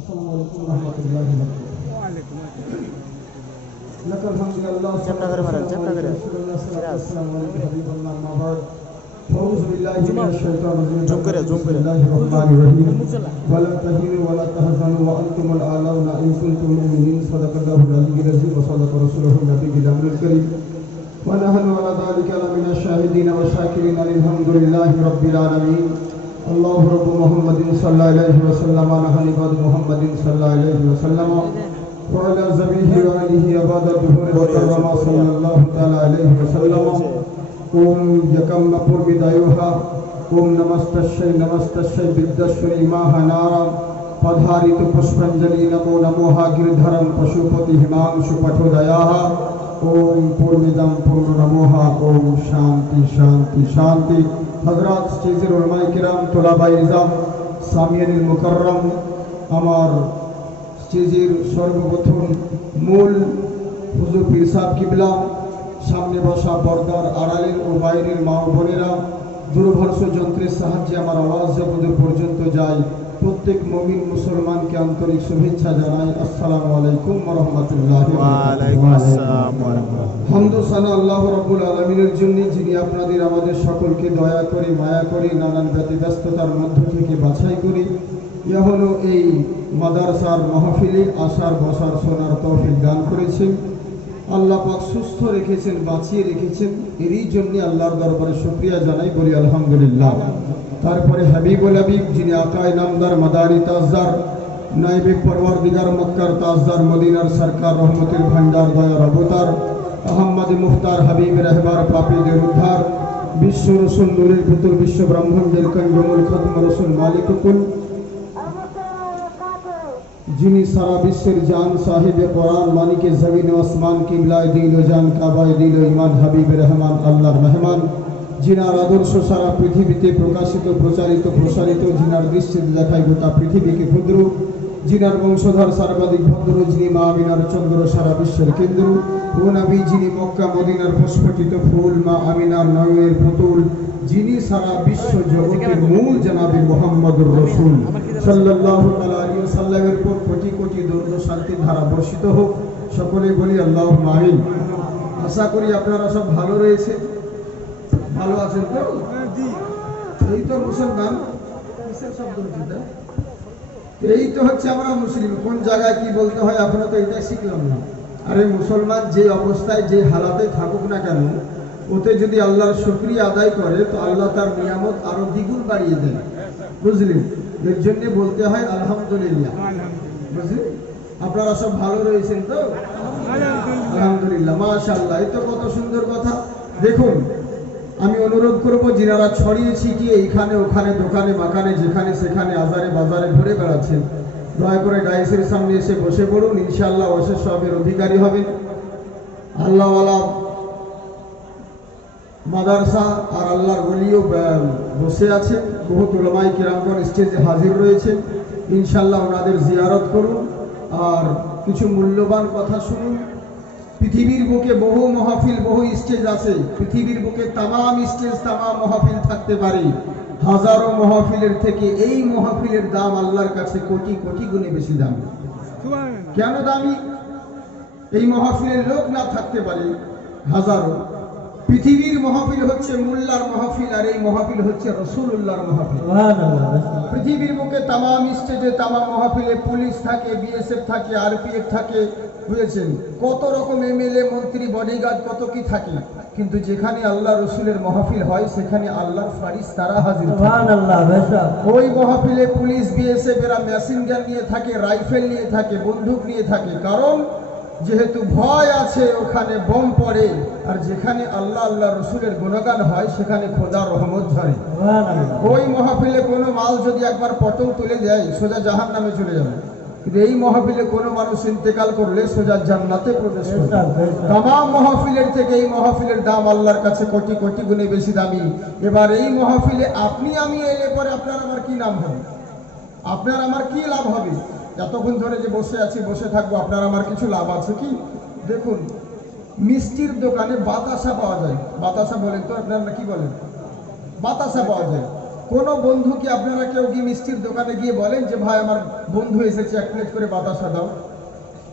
আসসালামু আলাইকুম ওয়া রাহমাতুল্লাহি ওয়া বারাকাতুহু। ওয়া আলাইকুম আসসালাম। লাকাল হামদু লিল্লাহ চেপটা করে মারেন, চেপটা করে। সিরাজ হাবিবাল্লাহ মা বাদ। আউযু বিল্লাহি মিনাশ শাইতানির রাজিম। জুম করে বিসমিল্লাহির রহমানির রহিম। ওয়া লা তাহিনু ওয়া লা তাহজানু ওয়া আনতুমুল আ'লাউনা ইন কুনতুম মুমিনিন। সাদাকাল্লাহুল আলিয়্যুল আযীম ওয়া সাদাকা রাসূলুহুন নাবিয়্যুল আমিনুল কারীম। ওয়া নাহনু আলা যালিকা লামিনাশ শাহিদিন ওয়া শাকিরিন আলহামদুলিল্লাহি রাব্বিল আলামিন। আল্লাহু রাব্বু মুহাম্মাদিন সাল্লাল্লাহু আলাইহি ওয়া সাল্লাম নাহানি বাদ মুহাম্মাদিন সাল্লাল্লাহু আলাইহি ওয়া সাল্লাম ওয়া আলা যাবিহি ওয়া আলিহি আবাদা দুহুরি ওয়া কাররামা সাল্লাল্লাহু তাআলা আলাইহি ওয়া সাল্লাম। ওম yakam napur bidayuha ওম নমস্তস্যৈ বিদ্যাশ্বরী মাহানারা পধারিত পুষ্পাঞ্জলি নমো নমোহা গিরধরম পশুপতি হিমাংশু পঠোদয়াহ। ওম পূর্ণিদম পূর্ণ নমোহা। ওম শান্তি শান্তি শান্তি। হযরত স্টেজের উলামায়ে কিরাম, তোলাবায়ে ইলজাম, সামিয়ানিল মুকাররম, আমার স্টেজের সর্বপ্রথম মূল হুজুর পীর সাহেব কিবলা, সামনে বসা পর্দার আড়ালের ও বাইরের মা ও বোনেরা, দূরভাষ যন্ত্রের সাহায্যে আমার আওয়াজ যতদূর পর্যন্ত যায়, প্রত্যেক মুমিন মুসলমানকে আন্তরিক শুভেচ্ছা জানাই। আসসালামু আলাইকুম ওয়া রাহমাতুল্লাহি ওয়া বারাকাতুহু। হামদ ও সানা আল্লাহ রাব্বুল আলামিনের জন্য, যিনি আপনাদের আমাদের সকলকে দয়া করে মায়া করে নানান ব্যতিব্যস্ততার মধ্য থেকে বাছাই করে এখনো এই মাদ্রাসার মাহফিলে আসার বসার শোনার তৌফিক দান করেছেন। আল্লাহ পাক সুস্থ রেখেছেন, বাঁচিয়ে রেখেছেন, এরই জন্য আল্লাহর দরবারে শুকরিয়া জানাই, বলি আলহামদুলিল্লাহ। তারপরে হাবিবুল হাবিব, যিনি আকায় নামদার মাদারি তাজদার নাইবে পরওয়ারদিগার মক্কার তাজদার মদিনার সরকার রহমতের ভান্ডার দয়ার অবতার আহম্মদ মুখতার হাবিব রহবার পাপীদের উদ্ধার বিশ্ব রসুল নূরের পুতুল বিশ্ব ব্রহ্মাণ্ডের কঞ্জমুল খতম রসুল মালিকুল, যিনি সারা বিশ্বের জান সাহিবে কোরআন মালিকে জমিন ও আসমান কিবলায় দিল ও জান কাবায় দিল ইমান হাবিব রহমান আল্লাহর মেহমান, যিনার আদর্শ সারা পৃথিবীতে প্রকাশিত প্রচারিত প্রসারিত, যিনার দৃষ্টিতে দেখায় গোটা পৃথিবীকে ক্ষুদ্র, যিনার বংশধর সর্বাধিক ভদ্র, যিনি মা আমিনার চন্দ্র সারা বিশ্বের কেন্দ্র, ও নবী যিনি মক্কা মদিনার প্রস্ফুটিত ফুল, মা আমিনার নয়নের পুতুল, যিনি সারা বিশ্ব জগতের মূল জনাবে মুহাম্মদুর রাসূল সাল্লাল্লাহু আলাইহি ওয়াসাল্লামের উপর কোটি কোটি দরুদ ও শান্তির ধারা বর্ষিত হোক। সকলে বলি আল্লাহুম্মা আমিন। আশা করি আপনারা সব ভালো রয়েছে, ভালো আছেন তো? এই তো মুসলমান, এই তো হচ্ছে আমরা মুসলিম। কোন জায়গায় কি বলতে হয় এখনো তো এটাই শিখলাম না। আরে মুসলমান যে অবস্থায় যে হালাতে থাকুক না কেন, ওতে যদি আল্লাহর শুকরিয়া আদায় করে তো আল্লাহ তার নিয়ামত আরো দ্বিগুণ বাড়িয়ে দেন, বুঝলেন? এর জন্য বলতে হয় আলহামদুলিল্লাহ, বুঝলেন? আপনারা সব ভালো রয়েছেন তো? আলহামদুলিল্লাহ, মাশাআল্লাহ। এই তো কত সুন্দর কথা। দেখুন, আমি অনুরোধ করব, যিনারা ছড়িয়ে ছিটিয়ে এইখানে ওখানে দোকানে মাকানে যেখানে সেখানে আজারে বাজারে ঘুরে বেড়াচ্ছেন, দয়া করে ডাইসের সামনে এসে বসে পড়ুন, ইনশাআল্লাহ অশেষ সবের অধিকারী হবেন। আল্লাহওয়ালা মাদ্রাসা আর আল্লাহর ওলিও বসে আছেন, বহুত উলামায়ে কিরামগণ স্টেজে হাজির রয়েছেন। ইনশাআল্লাহ ওনাদের জিয়ারত করুন আর কিছু মূল্যবান কথা শুনুন। পৃথিবীর বুকে বহু মাহফিল বহু স্টেজ আছে, পৃথিবীর বুকে তামাম স্টেজ তামাম মাহফিল থাকতে পারে, হাজারো মাহফিলের থেকে এই মাহফিলের দাম আল্লাহর কাছে কোটি কোটি গুণে বেশি দামি। কেন দামি? এই মাহফিলের লোক না থাকতে পারে হাজারো। পৃথিবীর মাহফিল হচ্ছে মোল্লার মাহফিল, আর এই মাহফিল হচ্ছে রাসূলুল্লাহর মাহফিল। পৃথিবীর বুকে তামাম স্টেজে তামাম মাহফিলে পুলিশ থাকে, বিএসএফ থাকে, আরপিএফ থাকে, বুঝেছেন? কত রকম এমএলএ মন্ত্রী বডিগার্ড কত কি থাকে, কিন্তু যেখানে আল্লাহ রসুলের মাহফিল হয় সেখানে আল্লাহর ফারিস্তারা হাজির। ওই মাহফিলে পুলিশ বিএসএফ এরা মেশিন গান নিয়ে থাকে, রাইফেল নিয়ে থাকে, বন্দুক নিয়ে থাকে, কারণ যেহেতু ভয় আছে ওখানে বোম পড়ে, আর যেখানে আল্লাহ আল্লাহ রসুলের গুণগান হয় সেখানে খোদার রহমত ঝরে। ওই মাহফিলে কোনো মাল যদি একবার পতন তুলে যায় সোজা জাহান্নামে চলে যাবে, কিন্তু এই মাহফিলে কোনো মানুষ ইন্তেকাল করলে সোজা জান্নাতে প্রবেশ করবে। তামাম মাহফিলের থেকে এই মাহফিলের দাম আল্লাহর কাছে কোটি কোটি গুণে বেশি দামি। এবার এই মাহফিলে আপনি আমি এলে পরে আপনার আমার কি নাম হবে? আপনার আমার কি লাভ হবে? এতক্ষণ ধরে যে বসে আছি, বসে থাকবো, আপনার আমার কিছু লাভ আছে কি? দেখুন, মিষ্টির দোকানে বাতাসা পাওয়া যায়। বাতাসা বলেন তো আপনারা কি বলেন? বাতাসা পাওয়া যায়। কোনো বন্ধু কি আপনারা কেউ কি মিষ্টির দোকানে গিয়ে বলেন যে ভাই আমার বন্ধু এসেছে 1 প্লেট করে বাতাসা দাও,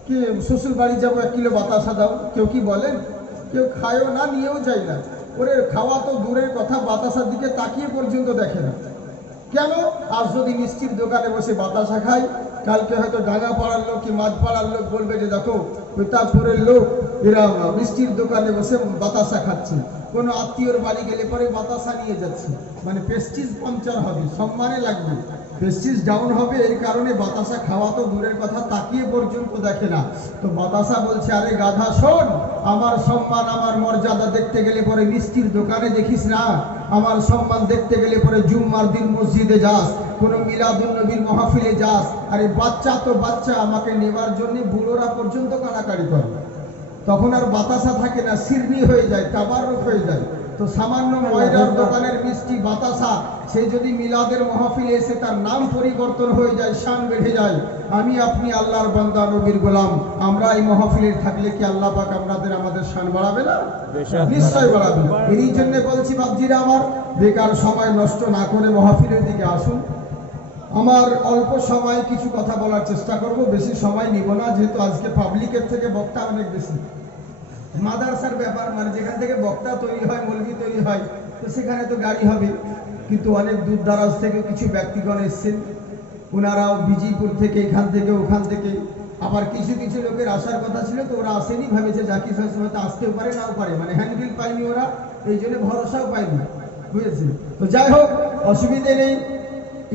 কি শ্বশুর বাড়ি যাবো 1 কিলো বাতাসা দাও, কেউ কি বলেন? কেউ খায়ও না, নিয়েও যায় না। ওরে খাওয়া তো দূরের কথা, বাতাসার দিকে তাকিয়ে পর্যন্ত দেখে না। কেন? আজ যদি মিষ্টির দোকানে বসে বাতাসা খাই, কালকে হয়তো ডাঙ্গা পাড়ার লোক কি মাছ পাড়ার লোক বলবে যে দেখো প্রতাপপুরের লোক এরা মিষ্টির দোকানে বসে বাতাসা খাচ্ছে। কোনো আত্মীয়র বাড়ি গেলে পরে বাতাসা নিয়ে যাচ্ছে, মানে প্রেস্টিজ পাংচার হবে, সম্মানে লাগবে, প্রেস্টিজ ডাউন হবে। এই কারণে বাতাসা খাওয়া তো দূরের কথা, তাকিয়ে পর্যন্ত দেখে না। তো বাতাসা বলছে, আরে গাধা শোন, আমার সম্মান আমার মর্যাদা দেখতে গেলে পরে মিষ্টির দোকানে দেখিস না, আমার সম্মান দেখতে গেলে পরে জুম্মার দিন মসজিদে যাস, কোনো মিলাদুন নবীর মাহফিলে যাস। আরে বাচ্চা তো বাচ্চা, আমাকে নেবার জন্য বুড়োরা পর্যন্ত কাড়াকাড়ি করে, তখন আর বাতাসা থাকে না, সিরনি হয়ে যায়, তাবারুক হয়ে যায়। তো সামান্য ময়দার দোকানের মিষ্টি বাতাসা, সে যদি মিলাদের মাহফিলে এসে তার নাম পরিবর্তন হয়ে যায়, শান বেড়ে যায়। আমি আপনি আল্লাহর বান্দা নবীর গোলাম, আমরা এই মাহফিলে থাকলে কি আল্লাহ পাক আমাদের শান বাড়াবে না? নিশ্চয় বাড়াবে। এই জন্য বলছি বাপজিরা আমার, বেকার সময় নষ্ট না করে মাহফিলের দিকে আসুন। আমার অল্প সময় কিছু কথা বলার চেষ্টা করব, বেশি সময় নিব না, যেহেতু আজকে পাবলিকের থেকে বক্তা অনেক বেশি। মাদ্রাসার ব্যাপার, মানে যেখান থেকে বক্তা তৈরি হয়, মৌলবি তৈরি হয়, তো সেখানে তো গাড়ি হবে। কিন্তু অনেক দূর দারাজ থেকে কিছু ব্যক্তিগণ এসছেন, ওনারাও বিজিপুর থেকে, এখান থেকে, ওখান থেকে। আবার কিছু কিছু লোকের আসার কথা ছিল, তো ওরা আসেনি, ভেবেছে জাকির সাহেব হয়তো আসতেও পারে, নাও পারে, মানে হ্যান্ডবিল পায়নি ওরা, এই জন্য ভরসাও পায়নি, বুঝেছে? তো যাই হোক, অসুবিধে নেই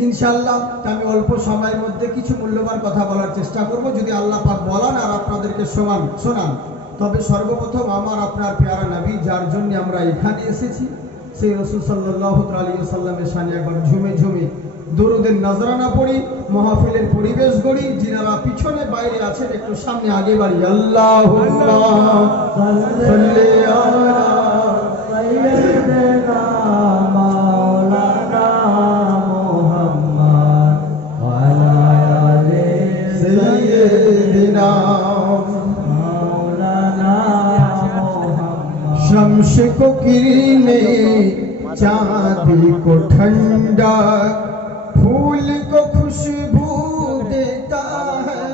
ইনশাআল্লাহ। আমি অল্প সময়ের মধ্যে কিছু মূল্যবান কথা বলার চেষ্টা করব, যদি আল্লাহ পাক বলান আর আপনাদেরকে শোনান। তবে সর্বপ্রথম আমার আপনার পেয়ারা নবী, যার জন্য আমরা এখানে এসেছি, সেই রাসূল সাল্লাল্লাহু আলাইহি ওয়াসাল্লামের শানে একবার ঝুমে ঝুমে দরুদের নজরানা পড়ি, মাহফিলের পরিবেশ গড়ি। যিনারা পিছনে বাইরে আছেন একটু সামনে আগে বাড়ি। আল্লাহুম্মা সাল্লি আলা সাইয়্যিদিনা মাওলানা মুহাম্মদ ওয়া আলা আলি সাইয়্যিদিনা মাওলানা মুহাম্মদ। शम्स को किरने, चांदी को ठंडा, फूल को खुशबू देता है,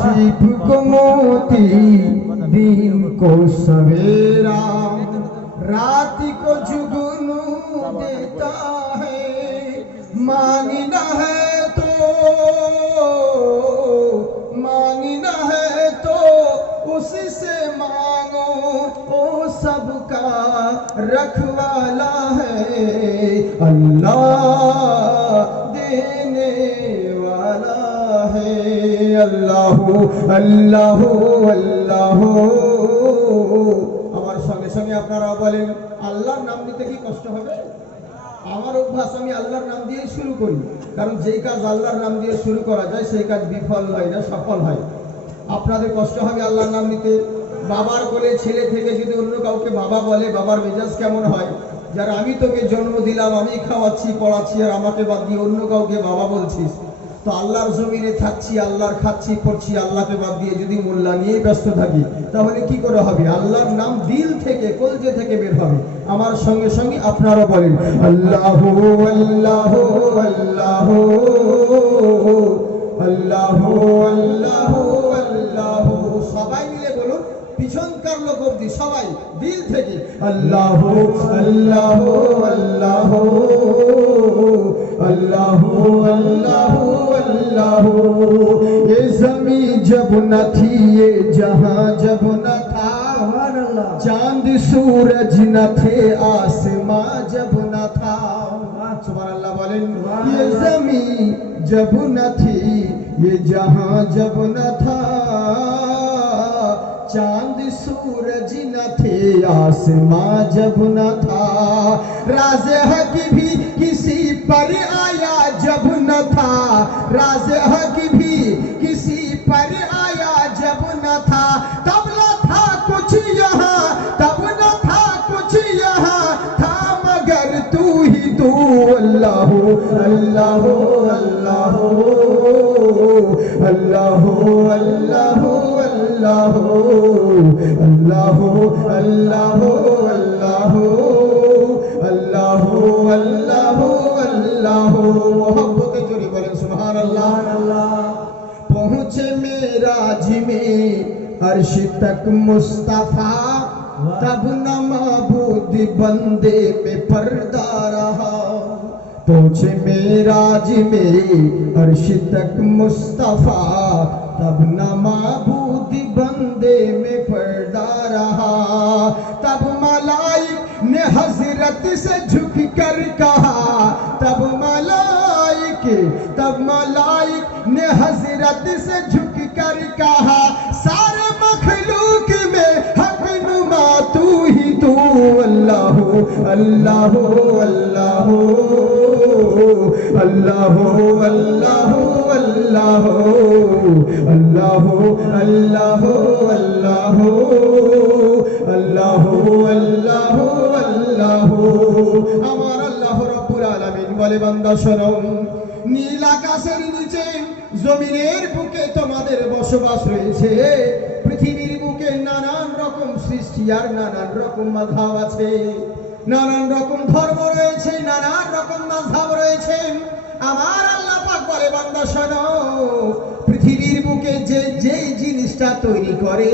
सीप को मोती, दिन को सवेरा, रात को जुगनू देता है। मांगना है तो उसी से मांगो, वो सबका रखवाला है, अल्लाह देने वाला है। अल्लाहु अल्लाहु अल्लाहु। আমার সঙ্গে সঙ্গে আপনারা বলেন, আল্লাহর নাম নিতে কি কষ্ট হবে? আমার অভ্যাস, আমি আল্লাহর নাম দিয়ে শুরু করি, কারণ যেই কাজ আল্লাহর নাম দিয়ে শুরু করা যায় সেই কাজ বিফল হয় না, সফল হয়। আপনাদের কষ্ট হবে আল্লাহর নাম নিতে। বাবার বলে ছেলে থেকে যদি অন্য কাউকে বাবা বলে, বাবার মেজাজ কেমন হয়? যারা আমি তোকে জন্ম দিলাম, আমি খাওয়াচ্ছি পড়াচ্ছি, আর আমাকে বাদ দিয়ে অন্য কাউকে বাবা বলছিস। তো আল্লাহর জমিনে থাকছি, আল্লাহর খাচ্ছি পড়ছি, আল্লাহকে বাদ দিয়ে যদি মোল্লা নিয়েই ব্যস্ত থাকি, তাহলে কি করে হবে? আল্লাহর নাম দিল থেকে, কলজে থেকে বের হবে। আমার সঙ্গে সঙ্গে আপনারা বলেন, আল্লাহু আল্লাহু আল্লাহু আল্লাহু আল্লাহু আল্লাহু। সবাই মিলে বলুন, পিছনকার লোক অবধি সবাই দিল থেকে, আল্লাহু আল্লাহু আল্লাহু আল্লাহু আল্লাহু আল্লাহু। ये ज़मीं जब न थी, ये जहां जब न था, चांद सूरज न थे, आसमां जब न था। सुभान अल्लाह बोलें। ये ज़मीं जब न थी, ये जहां जब न था, चांद सूरज न थे, आसमां जब न था। राज हक भी किसी पर आया जब न था, राज हक भी किसी पर आया जब न था। तब न था कुछ यहाँ, तब न था कुछ यहाँ, था मगर तू ही तू। अल्लाह अल्लाह अल्लाह अल्लाह अल्लाह अल्लाह अल्लाह अल्लाह अल्लाह अल्लाह अल्लाह अल्लाह। पहुँचे मेराज में अर्श तक मुस्तफा, तब न माबूद बंदे में पर्दा रहा। पहुँचे मेराज में अर्श तक मुस्तफा, तब न माबूद बंदे में पर्दा रहा। तब मलाइक ने हजरत से झुक कर कहा, तब मलाइक ने हजरत से झुक कर कहा, सारे मखलूक में हक नुमा तू ही तू। अल्लाह अल्लाह अल्लाह अल्लाह अल्लाह अल्लाह अल्लाह अल्लाह अल्लाह अल्लाह अल्लाह अल्लाह। আমার আল্লাহ রব্বুল আলামিন বলে, বান্দা শোনো, নীল আকাশের নিচে জমিনের বুকে তোমাদের বসবাস রয়েছে। পৃথিবীর বুকে নানান রকম সৃষ্টি আর নানান রকম মাযহাব আছে, নানান রকম ধর্ম রয়েছে, নানান রকম মাযহাব রয়েছে। আমার আল্লাহ পাক বলে, বান্দা শোনো, পৃথিবীর বুকে যে যেই জিনিসটা তৈরি করে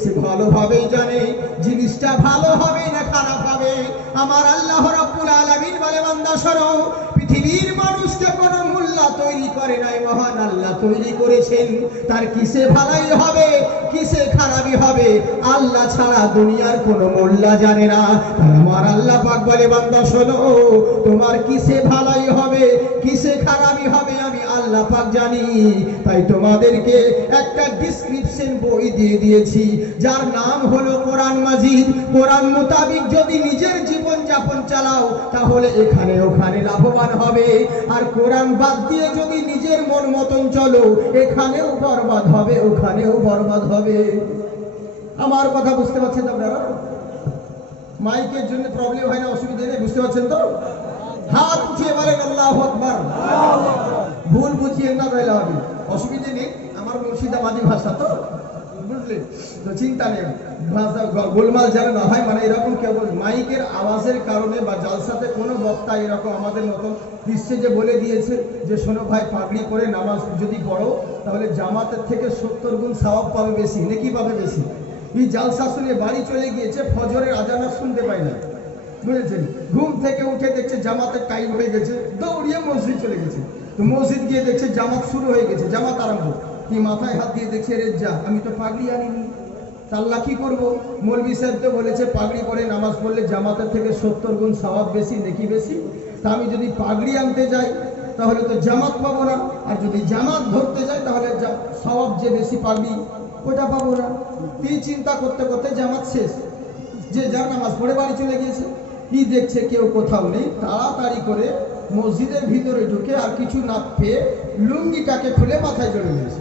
সে ভালোভাবেই জানে জিনিসটা ভালো হবে না খারাপ হবে। আমার আল্লাহ রাব্বুল আলামিন বলে, বান্দা শোনো, পৃথিবীর মানুষকে কোনো মোল্লা তৈরি করে নাই, মহান আল্লাহ তৈরি করেছেন। তার কিসে ভালাই হবে কিসে খারাপই হবে আল্লাহ ছাড়া দুনিয়ার কোনো মোল্লা জানে না। আমার আল্লাহ পাক বলে, বান্দা শোনো, তোমার কিসে ভালাই হবে কিসে খারাপই হবে আমি আল্লাহ পাক জানি। তাই তোমাদেরকে একটা ডিসক্রিপশন বই দিয়ে দিয়েছি, যার নাম হলো কোরআন মাজিদ। কোরআন মোতাবিক যদি নিজের জীবন যাপন চালাও তাহলে এখানে ওখানে লাভবান হবে, আর কোরআন বাদ দিয়ে যদি নিজের মন মতন চলো এখানেও বরবাদ হবে ওখানেও বরবাদ হবে। আমার কথা বুঝতে পারছেন আপনারা? মাইকের জন্য প্রবলেম হয় না, অসুবিধা নেই, বুঝতে পারছেন তো? হাত উঠিয়ে বলেন আল্লাহু আকবার। ভুল বুঝিয়ে না তাহলে হবে, অসুবিধা নেই। আমার মুর্শিদাবাদী ভাষা তো, বুঝলেন তো, চিন্তা নেই, ভাষা গোলমাল যেন না হয়। মানে এরকম কেবল মাইকের আওয়াজের কারণে বা জালসাতে কোনো বক্তা এরকম আমাদের মতন দৃশ্যে যে বলে দিয়েছে যে শোনো ভাই, পাগড়ি পরে নামাজ যদি পড়ো তাহলে জামাতের থেকে 70 গুণ সওয়াব পাবে বেশি, নেকি পাবে বেশি। এই জালসা শুনে বাড়ি চলে গিয়েছে, ফজরের আজান শুনতে পায় না, বুঝেছেন? ঘুম থেকে উঠে দেখছে জামাতের টাইম হয়ে গেছে, দৌড়িয়ে মসজিদ চলে গেছে। তো মসজিদ গিয়ে দেখছে জামাত শুরু হয়ে গেছে, জামাত আরম্ভ। কি মাথায় হাত দিয়ে দেখছে, রে যা, আমি তো পাগড়ি আনিনি, তাল্লা কি করবো? মৌলভী সাহেব তো বলেছে পাগড়ি পরে নামাজ পড়লে জামাতের থেকে 70 গুণ সওয়াব বেশি, নেকি বেশি। তা আমি যদি পাগড়ি আনতে যাই তাহলে তো জামাত পাবো না, আর যদি জামাত ধরতে যাই তাহলে সওয়াব যে বেশি পাগড়ি ওটা পাবো না। এই চিন্তা করতে করতে জামাত শেষ, যে যার নামাজ পড়ে বাড়ি চলে গিয়েছে। কি দেখছে কেউ কোথাও নেই, তাড়াতাড়ি করে মসজিদের ভিতরে ঢুকে আর কিছু না পেয়ে লুঙ্গিটাকে খুলে মাথায় জড়ে নিয়েছে,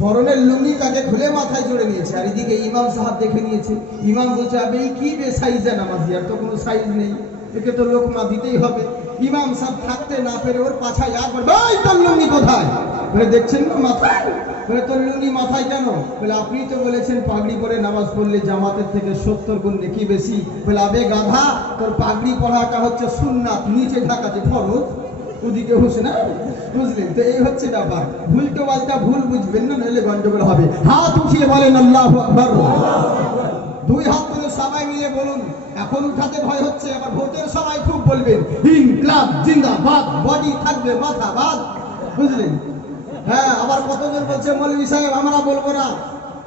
পরনের লুঙ্গিটাকে খুলে মাথায় জড়ে নিয়েছে। আর এদিকে ইমাম সাহেব দেখে নিয়েছে। ইমাম বলছে, আবে এই কি বে সাইজে নামাজি, আর তো কোনো সাইজ নেই, একে তো লোকমা দিতেই হবে। ইমাম সাহেব থাকতে না পেরে ওর পাছায় আর বলে, ভাই তোর লুঙ্গি কোথায়? বলে, দেখছেন না মাথায়। বলে, তোর লুঙ্গি মাথায় কেন? বলে, আপনি তো বলেছেন পাগড়ি পরে নামাজ পড়লে জামাতের থেকে 70 গুণ নেকি বেশি। বলে, আবে গাধা, তোর পাগড়ি পড়াটা হচ্ছে সুন্নাত, নিচে ঢাকাতে ফরজ, ওদিকে হুসে না, বুঝলেন তো? এই হচ্ছে ব্যাপার। ভুলটো বালটা ভুল বুঝবেন না, নইলে গন্ডগোল হবে। হাত উঠিয়ে বলেন আল্লাহু আকবার। দুই হাত তুলে সবাই মিলে বলুন। এখন উঠাতে ভয় হচ্ছে, আবার ভোটের সবাই খুব বলবেন ইনকিলাব জিন্দাবাদ, বডি থাকবে মাথা বাদ, বুঝলেন? হ্যাঁ, আবার কতজন বলছে মৌলভী সাহেব আমরা বলবো না,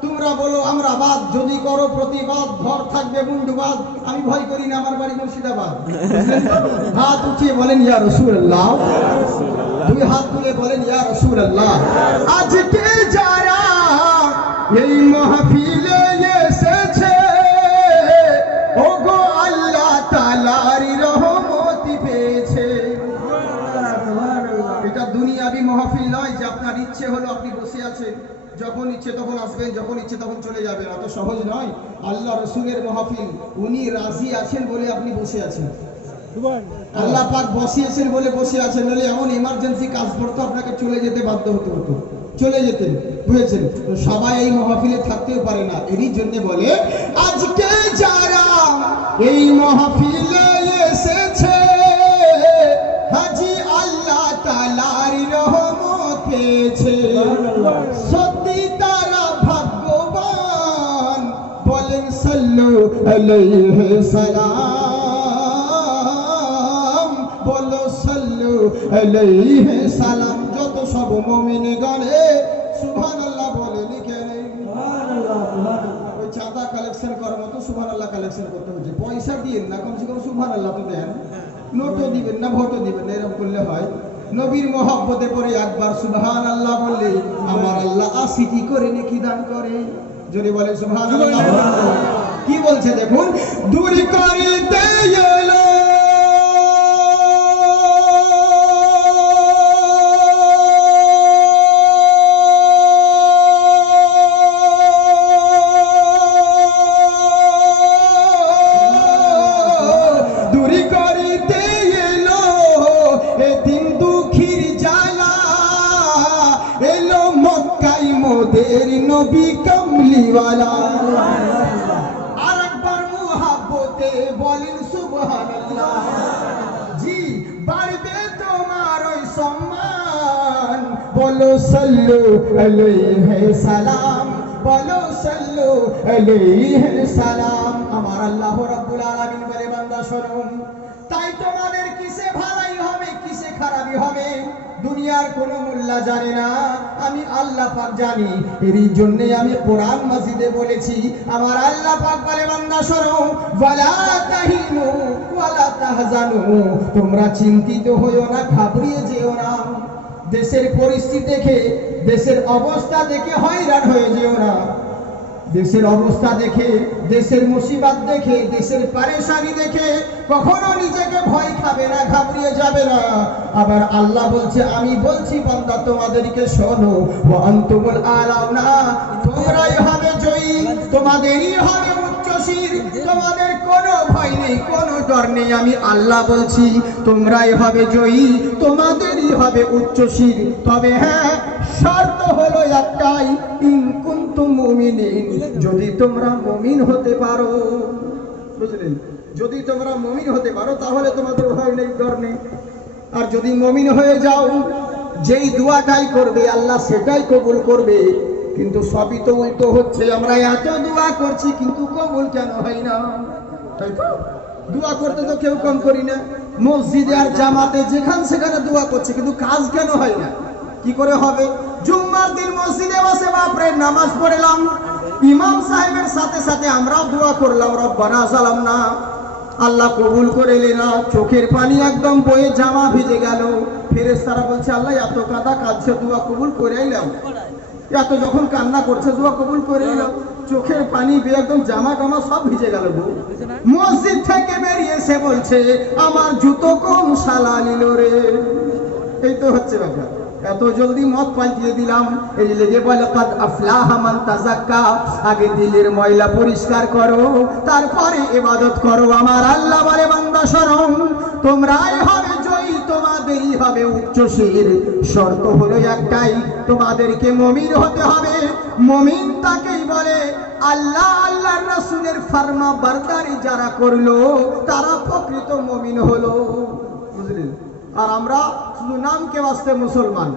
তোমরা বলো আমরা বাদ, যদি করো প্রতিবাদ ঘর থাকবে মুন্ডুবাদ। আমি ভয় করি না, আমার বাড়ি মুর্শিদাবাদ। হাত উঠিয়ে বলেন ইয়া রাসূলুল্লাহ, দুই হাত তুলে বলেন ইয়া রাসূলুল্লাহ। আজকে যারা এই মাহফিলে এসেছে, ওগো আল্লাহ তাআলার রহমত পেয়েছে। এটা দুনিয়াবি মাহফিল নয় যে আপনার ইচ্ছে হলো আপনি বসে আছেন, যখন ইচ্ছে তখন আসবেন, যখন ইচ্ছে তখন চলে যাবেন। অত সহজ নয়। আল্লাহ রসুলের মাহফিল, উনি রাজি আছেন বলে আপনি বসে আছেন, আল্লাহ পাক বসিয়েছেন বলে বসে আছেন, নাহলে এমন ইমার্জেন্সি কাজ পড়তো আপনাকে চলে যেতে বাধ্য হতে হতো, চলে যেতেন, বুঝেছেন? তো সবাই এই মাহফিলে থাকতেও পারে না। এরই জন্য বলে আজকে যারা এই মাহফিলে এসেছে, হাজি আল্লাহ তাআলার রহমত পেয়েছে সত্যি তারা ভাগ্যবান বলেন সাল্লু আলাইহি সালাম বলো সাল্লু আলাইহি সালাম যত সব মুমিনগণে সুবহানাল্লাহ বলেন কেন ওই চাঁদা কালেকশন করার মতো সুবহানাল্লাহ কালেকশন করতে হচ্ছে পয়সা দিন না কমসে কম সুবহানাল্লাহ তো দেন নোটও দিবেন না ভোটও দিবেন না এরকম করলে হয় নবীর মহব্বতে পড়ে একবার সুবহানাল্লাহ বললে আমার আল্লাহ ৮০টি করে নেকি দান করে যদি বলে সুবহানাল্লাহ কি বলছে দেখুন দূর করিতে এলো নবী কামলিওয়ালা আরেকবার মুহাব্বতে বলেন সুবহানাল্লাহ জি বাড়বে তোমার ওই সম্মান বলো সাল্লু আলাইহি সালাম বলো সাল্লু আলাইহি সালাম আমার আল্লাহ রাব্বুল আলামিন বলে বান্দা শোনো তাই তোমাদের কিসে ভালাই হবে কিসে খারাপই হবে দুনিয়ার কোনো মূল্য জানে না আমি আল্লাহ পাক জানি এরই জন্য আমি কোরআন মাজিদে বলেছি আমার আল্লাহ পাক বলে বান্দা শোনো ওয়ালা তাহিনু ওয়ালা তাহজানু তোমরা চিন্তিত হইও না ঘাবড়িয়ে যেও না দেশের পরিস্থিতি দেখে দেশের অবস্থা দেখে হয়রান হয়ে যেও না দেশের অবস্থা দেখে দেশের মুসিবত দেখে দেশের পরেশানি দেখে কখনো নিজেকে ভয় খাবে না ঘাবড়িয়ে যাবে না আবার আল্লাহ বলছে আমি বলছি বান্দা তোমাদেরকে শোনো ওয়া আনতুমুল আলাউনা তোমরাই হবে জয়ী তোমাদেরই হবে উচ্চশির তোমাদের কোনো ভয় নেই কোনো ডর নেই আমি আল্লাহ বলছি তোমরাই হবে জয়ী তোমাদেরই হবে উচ্চশির তবে হ্যাঁ শর্ত হলো একটাই ইন কুনতুম মুমিনিন যদি তোমরা মুমিন হতে পারো বুঝলেন যদি তোমরা মুমিন হতে পারো তাহলে তোমাদের ভয় নেই ডর নেই আর যদি মুমিন হয়ে যাও যেই দোয়াটাই করবে আল্লাহ সেটাই কবুল করবে কিন্তু সবই তো উল্টো হচ্ছে আমরা এত দোয়া করছি কিন্তু কবুল কেন হয় না তাই তো দোয়া করতে তো কেউ কম করি না মসজিদে আর জামাতে যেখানে সেখানে দোয়া করছে কিন্তু কাজ কেন হয় না কি করে হবে জুম্মার দিন মসজিদে বসে বাপরে নামাজ পড়লাম ইমাম সাহেবের সাথে সাথে আমরাও দোয়া করলাম রব্বানা যালামনা আল্লাহ কবুল করে না চোখের পানি একদম বয়ে জামা ভিজে গেল ফেরেশতারা বলছে আল্লাহ এত কাদা কাঁদছে দোয়া কবুল করে এলাম এত যখন কান্না করছে দোয়া কবুল করে এলাম চোখের পানি বেয়ে একদম জামা টামা সব ভিজে গেল মসজিদ থেকে বেরিয়ে এসে বলছে আমার জুতো কোন শালা নিল রে এই তো হচ্ছে ব্যাপার এত জলদি মত পাল্টিয়ে দিলাম এই লেগে বলে কাদ আফলাহা মান তাযাক্কা আগে দিলের ময়লা পরিষ্কার করো তারপরে ইবাদত করো আমার আল্লাহ বলে বান্দা শোনো তোমরাই হবে জয়ী তোমাদেরই হবে উচ্চশির শর্ত হলো একটাই তোমাদেরকে মুমিন হতে হবে মুমিন তাকেই বলে আল্লাহ আল্লাহর রাসূলের ফরমা বরদারি যারা করলো তারা প্রকৃত মুমিন হলো বুঝলেন আর আমরা শুধু নামকে বাস্তে মুসলমান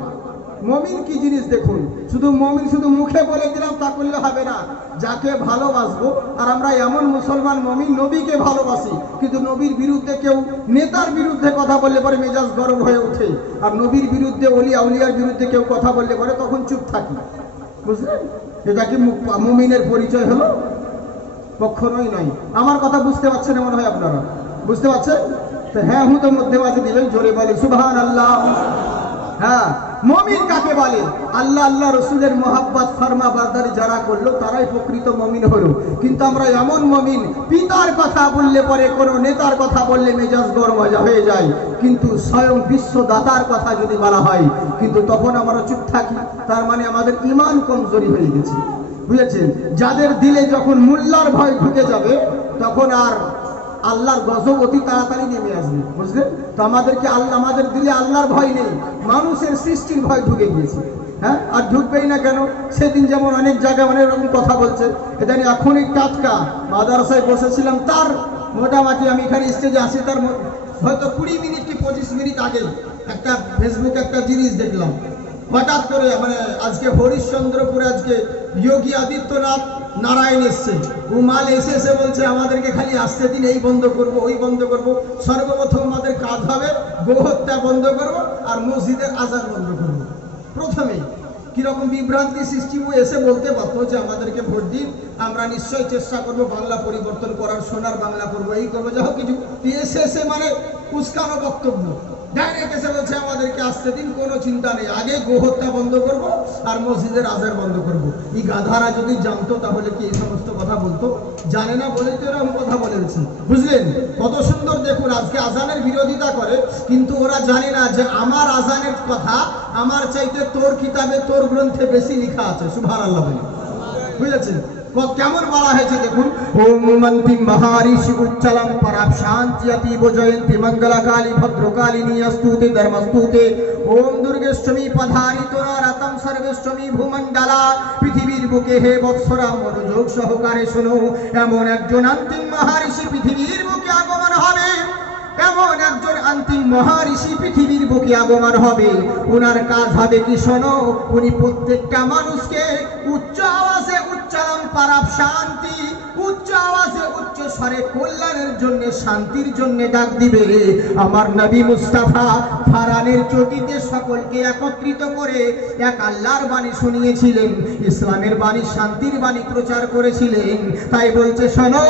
মুমিন কি জিনিস দেখুন শুধু মুমিন শুধু মুখে বলে দিলাম তা করলে হবে না যাকে ভালোবাসবো আর আমরা এমন মুসলমান মুমিন নবীকে ভালোবাসি কিন্তু নবীর বিরুদ্ধে কেউ নেতার বিরুদ্ধে কথা বললে পরে মেজাজ গরম হয়ে ওঠে আর নবীর বিরুদ্ধে ওলি আউলিয়ার বিরুদ্ধে কেউ কথা বললে পরে তখন চুপ থাকি বুঝলেন এটা কি মুমিনের পরিচয় হলো কখনোই নয় আমার কথা বুঝতে পারছেন মনে হয় আপনারা বুঝতে পারছেন হ্যাঁ হুঁ তো মধ্যে দিবেন জোরে বলে সুবহানাল্লাহ হ্যাঁ মুমিন কাকে বলে আল্লাহ আল্লাহ রাসূলের মহব্বত ফরমা বরদারি যারা করলো তারাই প্রকৃত মুমিন হলো কিন্তু আমরা এমন মুমিন পিতার কথা বললে পরে কোনো নেতার কথা বললে মেজাজ গরম হয়ে যায় কিন্তু স্বয়ং বিশ্বদাতার কথা যদি বলা হয় কিন্তু তখন আমরা চুপ থাকি তার মানে আমাদের ঈমান কমজোরি হয়ে গেছে বুঝেছেন যাদের দিলে যখন মোল্লার ভয় ঢুকে যাবে তখন আর আল্লাহর গজব অতি তাড়াতাড়ি নেমে আসবে বুঝলেন তো আমাদেরকে আল্লাহ আমাদের দিলে আল্লাহর ভয় নেই মানুষের সৃষ্টির ভয় ঢুকে গিয়েছে হ্যাঁ আর ঢুকবেই না কেন সেদিন যেমন অনেক জায়গায় অনেক রকম কথা বলছে এটা নিয়ে এখনই টাটকা মাদ্রাসায় বসেছিলাম তার মোটামুটি আমি এখানে স্টেজে আসি তার হয়তো 20 মিনিট কি 25 মিনিট আগে একটা ফেসবুকে একটা জিনিস দেখলাম হঠাৎ করে মানে আজকে হরিশ্চন্দ্রপুরে আজকে যোগী আদিত্যনাথ নারায়ণ এসছে, ও মাল এসে বলছে আমাদেরকে খালি আসতে দিন, এই বন্ধ করব ওই বন্ধ করব, সর্বপ্রথম আমাদের কাজ হবে গোহত্যা বন্ধ করব আর মসজিদের আজান বন্ধ করব। প্রথমেই কিরকম বিভ্রান্তি সৃষ্টি, ও এসে বলতে পারতো যে আমাদেরকে ভোট দিন, আমরা নিশ্চয়ই চেষ্টা করব বাংলা পরিবর্তন করার, সোনার বাংলা করবো, এই করবো, যা হোক কিছু এসে মানে উস্কানো বক্তব্য। ডাইরেক্ট এসে বলছে আমাদেরকে আসতে দিন, কোনো চিন্তা নেই, আগে গোহত্যা বন্ধ করব আর মসজিদের আজান বন্ধ করব। এই গাধারা যদি জানতো তাহলে কি এই সমস্ত কথা বলতো? জানে না বলেই তো এরকম কথা বলেছে, বুঝলেন? কত সুন্দর দেখুন, আজকে আজানের বিরোধিতা করে, কিন্তু ওরা জানে না যে আমার আজানের কথা আমার চাইতে তোর কিতাবে, তোর গ্রন্থে বেশি লেখা আছে। সুবহানাল্লাহ বলে, বুঝেছেন? কেমন বলা হয়েছে দেখুন, ওম মন্তি মহারিষি উচ্চলম পরাপ শান্তি অতীব জয়ন্তী মঙ্গলকালী ভদ্রকালিনী অস্তুতে ধর্মস্তুতে ওম দুর্গেষ্টমী পধারিত রতম সর্বেষ্টমী ভূমণ্ডলা। পৃথিবীর বুকে হে বৎসরা মনোযোগ সহকারে শোনো, এমন একজন অন্তিম মহারিষি পৃথিবীর বুকে আগমন হবে, এমন একজন অন্তিম মহারিষি পৃথিবীর বুকে আগমন হবে। ওনার কাজ হবে কি শোনো, উনি প্রত্যেকটা মানুষকে উচ্চ আওয়াজে উচ্চারণ পারাপ শান্তি, উচ্চ আওয়াজে উচ্চ স্বরে কল্যাণের জন্য, শান্তির জন্য ডাক দিবে। আমার নবী মুস্তাফা ফারানের চটিতে সকলকে একত্রিত করে এক আল্লাহর বাণী শুনিয়েছিলেন, ইসলামের বাণী, শান্তির বাণী প্রচার করেছিলেন। তাই বলছে শোনো,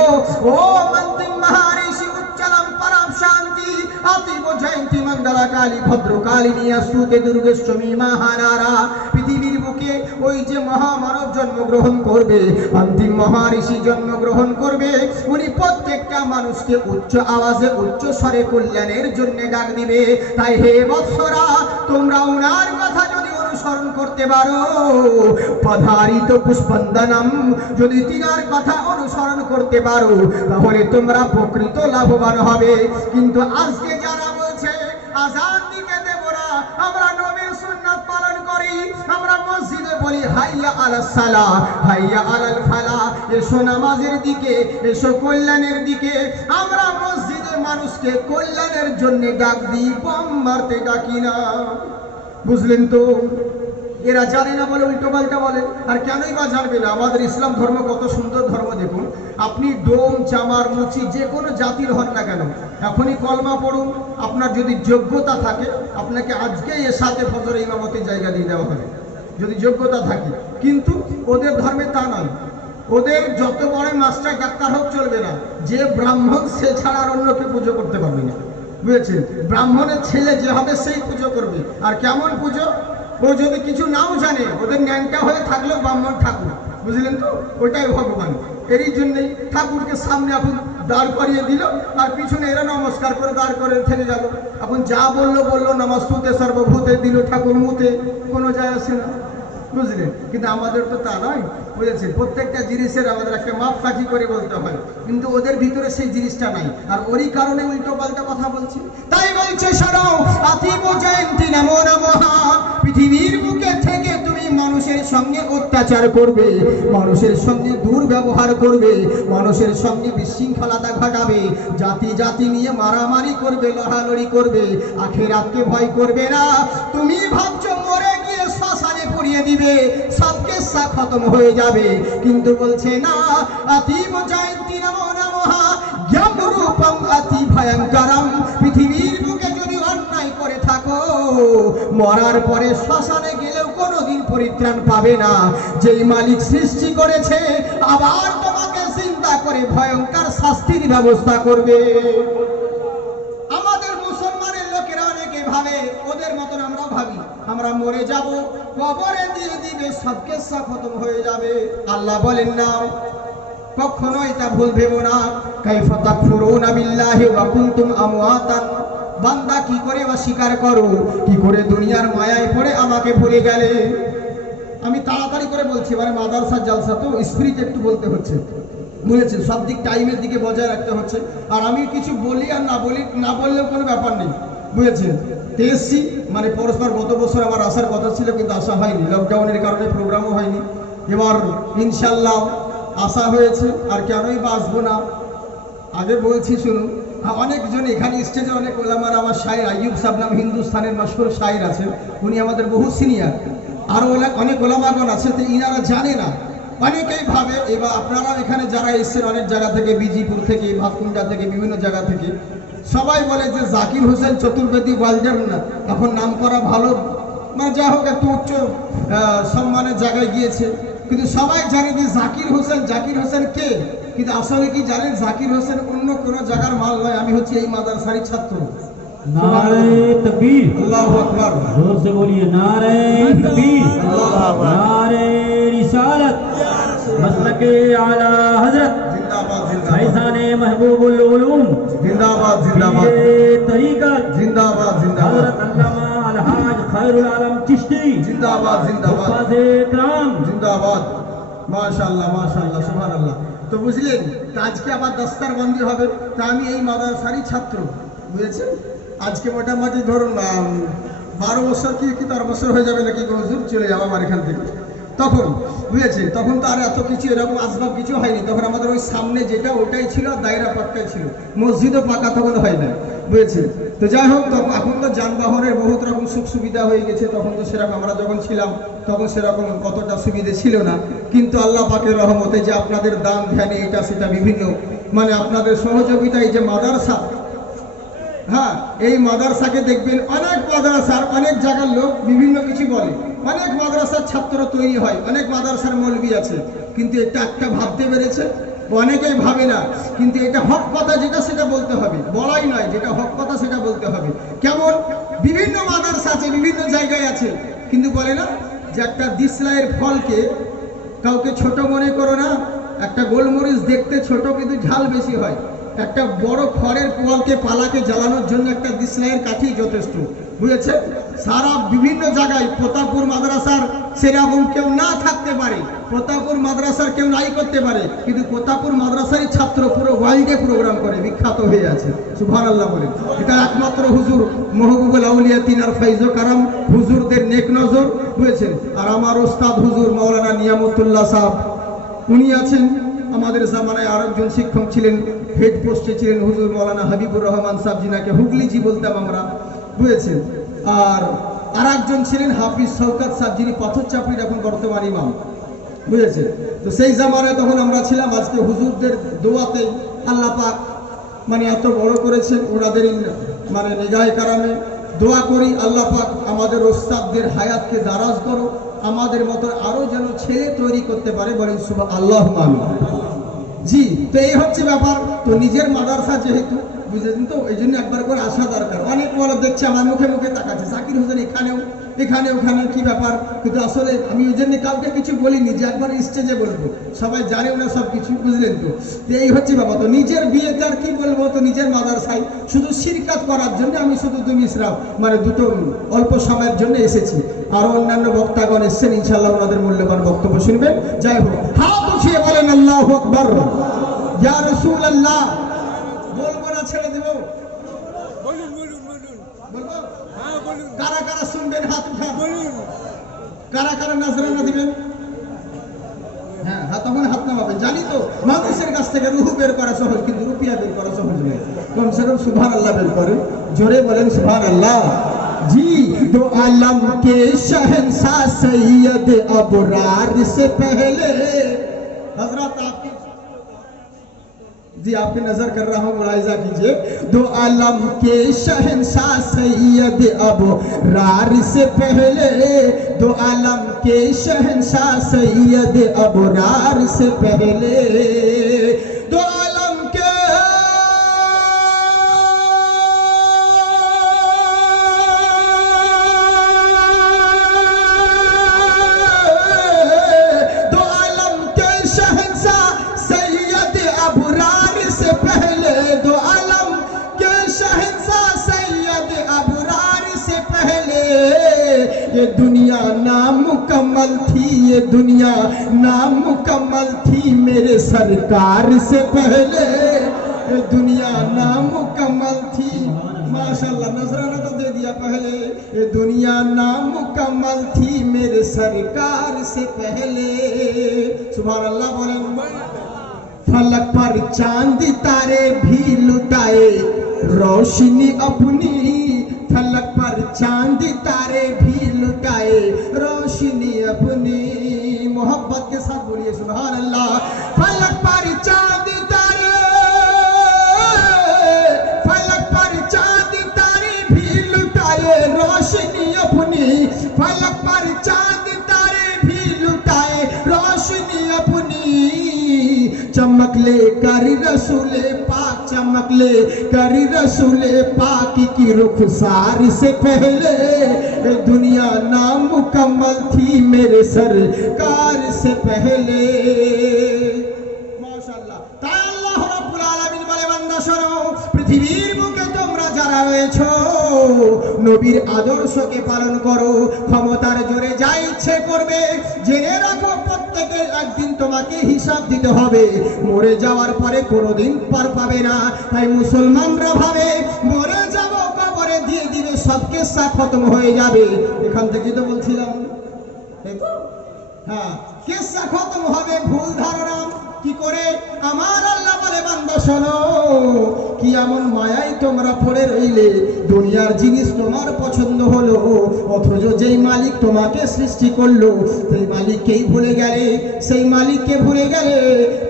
ও অন্তিম মহারিষি উচ্চারণ পারাপ শান্তি অতীব জয়ন্তী মঙ্গলকালী ভদ্রকালিনী অস্তুতে দুর্গেষ্টমী মহানারা। পৃথিবীর বুকে ওই যে মহামানব জন্মগ্রহণ করবে, অন্তিম মহারিষি জন্মগ্রহণ করবে, উনি প্রত্যেকটা মানুষকে উচ্চ আওয়াজে উচ্চ স্বরে কল্যাণের জন্য ডাক দিবে। তাই হে বৎসরা, তোমরা ওনার কথা যদি অনুসরণ করতে পারো, পধারিত পুষ্পন্দনম, যদি তিনার কথা অনুসরণ করতে পারো, তাহলে তোমরা প্রকৃত লাভবান হবে। কিন্তু আজকে যারা বলছে আজান দিতে দেব না, আমরা নবীর সুন্নাত পালন করি, আমরা মসজিদে বলি হাইয়া আলাস সালাহ হাইয়া আলাল ফালাহ, এসো নামাজের দিকে, এসো কল্যাণের দিকে, আমরা মসজিদে মানুষকে কল্যাণের জন্য ডাক দিই, বম মারতে ডাকি না। বুঝলেন তো? এরা জানে না বলে উল্টো পাল্টা বলে। আর কেনই বা জানবে না? আমাদের ইসলাম ধর্ম কত সুন্দর ধর্ম দেখুন। আপনি ডোম, চামার, মুচি, যে কোনো জাতির হন না কেন, এখনই কলমা পড়ুন, আপনার যদি যোগ্যতা থাকে আপনাকে আজকেই এর সাথে ফজর ইমামতির জায়গা দিয়ে দেওয়া হবে, যদি যোগ্যতা থাকে। কিন্তু ওদের ধর্মে তা নয়, ওদের যত বড় মাস্টার ডাক্তার হোক চলবে না, যে ব্রাহ্মণ সে ছাড়া আর অন্যকে পুজো করতে পারবে না, বুঝেছেন? ব্রাহ্মণের ছেলে যে হবে সেই পুজো করবে। আর কেমন পুজো? ও যদি কিছু নাও জানে, ওদের ন্যাংটা হয়ে থাকলেও ব্রাহ্মণ ঠাকুর, বুঝলেন তো? ওটাই ভগবান। এরই জন্যই ঠাকুরকে সামনে এখন দাঁড় করিয়ে দিল, আর পিছনে এরা নমস্কার করে দাঁড় করে থেকে গেল। এখন যা বললো নমস্তুতে সর্বভূতে দিল ঠাকুর মুতে, কোনো যায় আসে না, বুঝলেন? কিন্তু আমাদের তো তা নয়, বুঝেছেন? প্রত্যেকটা জিনিসের আমাদের একটা মাপকাঠি করে বলতে হয়, কিন্তু ওদের ভিতরে সেই জিনিসটা নাই, আর ওরই কারণে উল্টো পাল্টা কথা বলছি। তাই বলছে শোনো, অতীব জয়ন্তী নমো নমঃ, পৃথিবীর বুকে থেকে তুমি মানুষের সঙ্গে অত্যাচার করবে, মানুষের সঙ্গে দুর্ব্যবহার করবে, মানুষের সঙ্গে বিশৃঙ্খলতা ঘটাবে, জাতি জাতি নিয়ে মারামারি করবে, লড়ালড়ি করবে, আখিরাতকে ভয় করবে না। তুমি ভাবছো মরে গিয়ে শ্মশানে পুড়িয়ে দিবে, সবকে সা খতম হয়ে যাবে, কিন্তু বলছে না, অতীব জয়ন্তী নমো নমঃ জ্ঞানরূপম অতি ভয়ঙ্করম। পৃথিবীর বুকে যদি অন্যায় করে থাকো, মরার পরে শ্মশানে গেলেও কোনোদিন পরিত্রাণ পাবে না। যেই মালিক সৃষ্টি করেছে আবার তোমাকে চিন্তা করে ভয়ঙ্কর শাস্তির ব্যবস্থা করবে। আমাদের মুসলমানের লোকেরা অনেকে ভাবে ওদের মতন আমরাও ভাবি, আমরা মরে যাব, কবরে দিয়ে দিবে, সবকে সব খতম হয়ে যাবে। আল্লাহ বলেন না, কখনো এটা ভুল ভেবো না। কাইফা তাকফুরুনা বিল্লাহি ওয়া কুনতুম আমওয়াতান, বান্দা কি করে অস্বীকার করো, কি করে দুনিয়ার মায়ায় পড়ে আমাকে ভুলে গেলে। আমি তাড়াতাড়ি করে বলছি, মানে মাদ্রাসার জালসা তো স্পিরিট একটু বলতে হচ্ছে, বুঝেছেন? সব দিক টাইমের দিকে বজায় রাখতে হচ্ছে। আর আমি কিছু বলি আর না বললেও কোনো ব্যাপার নেই, বুঝেছেন? এসছি মানে পরস্পর, গত বছর আমার আসার কথা ছিল কিন্তু আসা হয়নি, লকডাউনের কারণে প্রোগ্রামও হয়নি। এবার ইনশাল্লাহ আসা হয়েছে, আর কেনই বা আসবো না। আগে বলছি শুনুন, অনেকজন এখানে স্টেজে অনেক ওলামার, আমার শায়ের আইয়ুব সাহেব নাম হিন্দুস্তানের মশহুর শায়ের আছেন, উনি আমাদের বহু সিনিয়র। আরও অনেক ওলামাগণ আছে, তো ইনারা জানে না, অনেকেই ভাবে। এবার আপনারা এখানে যারা এসছেন অনেক জায়গা থেকে, বিজিপুর থেকে, ভাতকুন্ডা থেকে, বিভিন্ন জায়গা থেকে, সবাই বলে যে জাকির হোসেন চতুর্বেদী ওয়ালজার না এখন নাম করা ভালো, মানে যা হোক একটু উচ্চ সম্মানের জায়গায় গিয়েছে, কিন্তু সবাই জানে যে জাকির হোসেন কে। কিন্তু আসলে কি জানেন, জাকির হোসেন অন্য কোনো জায়গার মাল নয়, আমি হচ্ছি এই মাদ্রাসারই ছাত্র। नारे तकबीर, আল্লাহু আকবার, जोर से बोलिए नारे तकबीर, नारे रिसालत, मसलके आला हजरत जिंदाबाद जिंदाबाद फैजाने महबूबुल उलूम, जिंदाबाद जिंदाबाद पीरे तरीकत जिंदाबाद जिंदाबाद हजरत अल्लामा अलहाज खैरुल आलम चिश्ती जिंदाबाद जिंदाबाद हुफ्फाज़े इकराम। जिंदाबाद। माशाल्लाह माशाल्लाह सुबहानाल्लाह। তো বুঝলেন, তো আজকে আবার দস্তার বন্দি হবে, তা আমি এই মাদ্রাসারই ছাত্র, বুঝেছেন। আজকে মোটামুটি ধরুন 12 বছর কি 13 বছর হয়ে যাবে নাকি হুজুর, চলে যাবো আমার এখান থেকে। তখন বুঝেছেন, তখন তো আর এত কিছু এরকম আসবাব কিছু হয়নি, তখন আমাদের ওই সামনে যেটা ওটাই ছিল, দায়রা পাক্কাই ছিল, মসজিদও পাকা তখন হয় না, বুঝেছেন। তো যাই হোক, তখন এখন তো যানবাহনের বহুত রকম সুখ সুবিধা হয়ে গেছে, তখন তো সেরকম আমরা যখন ছিলাম তখন সেরকম কতটা সুবিধে ছিল না। কিন্তু আল্লাহ পাকের রহমতে যে আপনাদের দান ধ্যানে এটা সেটা বিভিন্ন, মানে আপনাদের সহযোগিতায় যে মাদ্রাসা, হ্যাঁ এই মাদ্রাসাকে দেখবেন, অনেক মাদ্রাসার অনেক জায়গার লোক বিভিন্ন কিছু বলে, অনেক মাদ্রাসার ছাত্র তৈরি হয়, অনেক মাদ্রাসার মৌলবি আছে, কিন্তু এটা একটা ভাবতে পেরেছে, অনেকেই ভাবে না। কিন্তু এটা হক কথা, যেটা সেটা বলতে হবে, বলাই নয়, যেটা হক কথা সেটা বলতে হবে। কেমন বিভিন্ন মাদ্রাসা আছে, বিভিন্ন জায়গায় আছে, কিন্তু বলে না যে একটা দিসলাইয়ের ফলকে কাউকে ছোট মনে করো না, একটা গোলমরিচ দেখতে ছোট কিন্তু ঝাল বেশি হয়। একটা বড় খড়ের পোয়ালকে পালাকে জ্বালানোর জন্য একটা দিসলাইয়ের কাঠি যথেষ্ট, বুঝেছে। সারা বিভিন্ন জায়গায় প্রতাপপুর মাদ্রাসার সেরকম কেউ না থাকতে পারে, প্রতাপপুর মাদ্রাসার কেউ নাই করতে পারে, কিন্তু প্রতাপপুর মাদ্রাসারই ছাত্র পুরো ওয়ার্ল্ডে প্রোগ্রাম করে বিখ্যাত হয়ে আছে, সুবহানাল্লাহ বলে। এটা একমাত্র হুজুর মাহবুবুল আউলিয়া তিনার ফাইজ কারাম, হুজুরদের নেক নজর, বুঝেছেন। আর আমার ওস্তাদ হুজুর মাওলানা নিয়ামতুল্লাহ সাহেব, উনি আছেন। আমাদের জামানায় আরেকজন শিক্ষক ছিলেন, হেড পোস্টে ছিলেন হুজুর মাওলানা হাবিবুর রহমান সাহেব, যিনাকে হুগলিজি বলতাম আমরা, বুঝেছেন। আর আরেকজন ছিলেন হাফিজ শওকত সাহেব, যিনি পাথর চাপড়ির এখন বর্তমান ইমাম, বুঝেছেন। তো সেই জামানায় তখন আমরা ছিলাম। আজকে হুজুরদের দোয়াতে আল্লাহ পাক মানে এত বড় করেছেন, ওনাদের মানে নিগাহে কারামে দোয়া করি আল্লাহ পাক আমাদের ওস্তাদদের হায়াতকে দারাজ করো, আমাদের মতো আরো যেন ছেলে তৈরি করতে পারে, বলেন সুবহানাল্লাহ আমিন। জি, তো এই হচ্ছে ব্যাপার। তো নিজের মাদ্রাসা যেহেতু, বুঝেছেন, তো এই জন্য একবার করে আসা দরকার। অনেক বড় দেখছে আমার মুখে মুখে তাকাচ্ছে, জাকির হোসেন এখানেও এখানে ওখানে কি ব্যাপার, কিন্তু আসলে আমি ওই জন্য কাউকে কিছু বলিনি যে একবার স্টেজে বলবো, সবাই জানেও না সব কিছু, বুঝলেন। তো এই হচ্ছে ব্যাপার। তো নিজের বিয়েতে আর কি বলবো, তো নিজের মাদ্রাসায় শুধু শিরকাত করার জন্য আমি শুধু মানে দুটো অল্প সময়ের জন্য এসেছি। আরো অন্যান্য বক্তাগণ এসেছেন, ইনশাআল্লাহ ওনাদের মূল্যবান বক্তব্য শুনবেন। যাই হোক, হাত উঠিয়ে বলেন আল্লাহু আকবার, ইয়া রাসূলুল্লাহ। বলবো না ছেড়ে দেব? বলুন বলুন বলুন, বলবো? হ্যাঁ বলুন। কারা কারা শুনবেন হাত উঠান, বলুন। কারা কারা নজরানা দিবেন? হ্যাঁ হ্যাঁ, তখন হাত নামাবেন। জানি তো মানুষের কাছ থেকে রুহ বের করা সহজ, কিন্তু রুপিয়া বের করা সহজ নয়। কমসে কম সুবহানাল্লাহ বের করেন, জোরে বলেন সুবহানাল্লাহ। जी दो आलम के शहंशाह सैयद अबरार से पहले, हजरत आपकी जी आपकी नजर कर रहा हूँ, मुलाहिजा कीजिए। दो आलम के शहंशाह सैयद अबरार से पहले, दो आलम के शहंशाह सैयद अबरार से पहले, दो आलम के ये दुनिया नामुकम्मल थी, ये दुनिया नामुकम्मल थी मेरे सरकार से पहले, ये दुनिया नामुकम्मल थी। माशाल्लाह, नजराना तो दे दिया पहले। ये दुनिया नामुकम्मल थी मेरे सरकार से पहले, सुभान अल्लाह बोलें। फलक पर चांद तारे भी लुटाए रोशनी अपनी, फलक पर चांद तारे भी लुटाए रोशनी अपनी। मोहब्बत के साथ बोलिए सुभान अल्लाह। फलक पर चांद तारे, फलक पर चांद तारे भी लुटाए रोशनी अपनी, फलक पर चांद तारे भी लुटाए रोशनी अपनी। चमक ले करी रसूले पाक, चमक ले करी रसूले पाक की रुखसार से पहले दुनिया नामुकम्मल थी मेरे सरकार से पहले। माशाअल्लाह। ताई আল্লাহ রাব্বুল আলামিন বলে বান্দা শোনো, পৃথিবীর বুকে তোমরা যারা রয়েছো নবীর আদর্শকে পালন করো, ক্ষমতার জোরে যা ইচ্ছে করবে, জেনে রাখো প্রত্যেকের একদিন তোমাকে হিসাব দিতে হবে। মরে যাওয়ার পরে কোনোদিন পার পাবে না। তাই মুসলমানরা ভাবে মরে যাব, কবরে দিয়ে দিবে, সব কেসা খতম হয়ে যাবে। এখান থেকে তো বলছিলাম, তাই তো? হ্যাঁ, কেসা খতম হবে, ভুল ধারণা। কি করে? আমার আল্লাহ বলে বান্দা শোনো, কি এমন মায়ায় তোমরা পড়ে রইলে, দুনিয়ার জিনিস তোমার পছন্দ হলো, অথচ যেই মালিক তোমাকে সৃষ্টি করলো সেই মালিককেই ভুলে গেলে, সেই মালিককে ভুলে গেলে।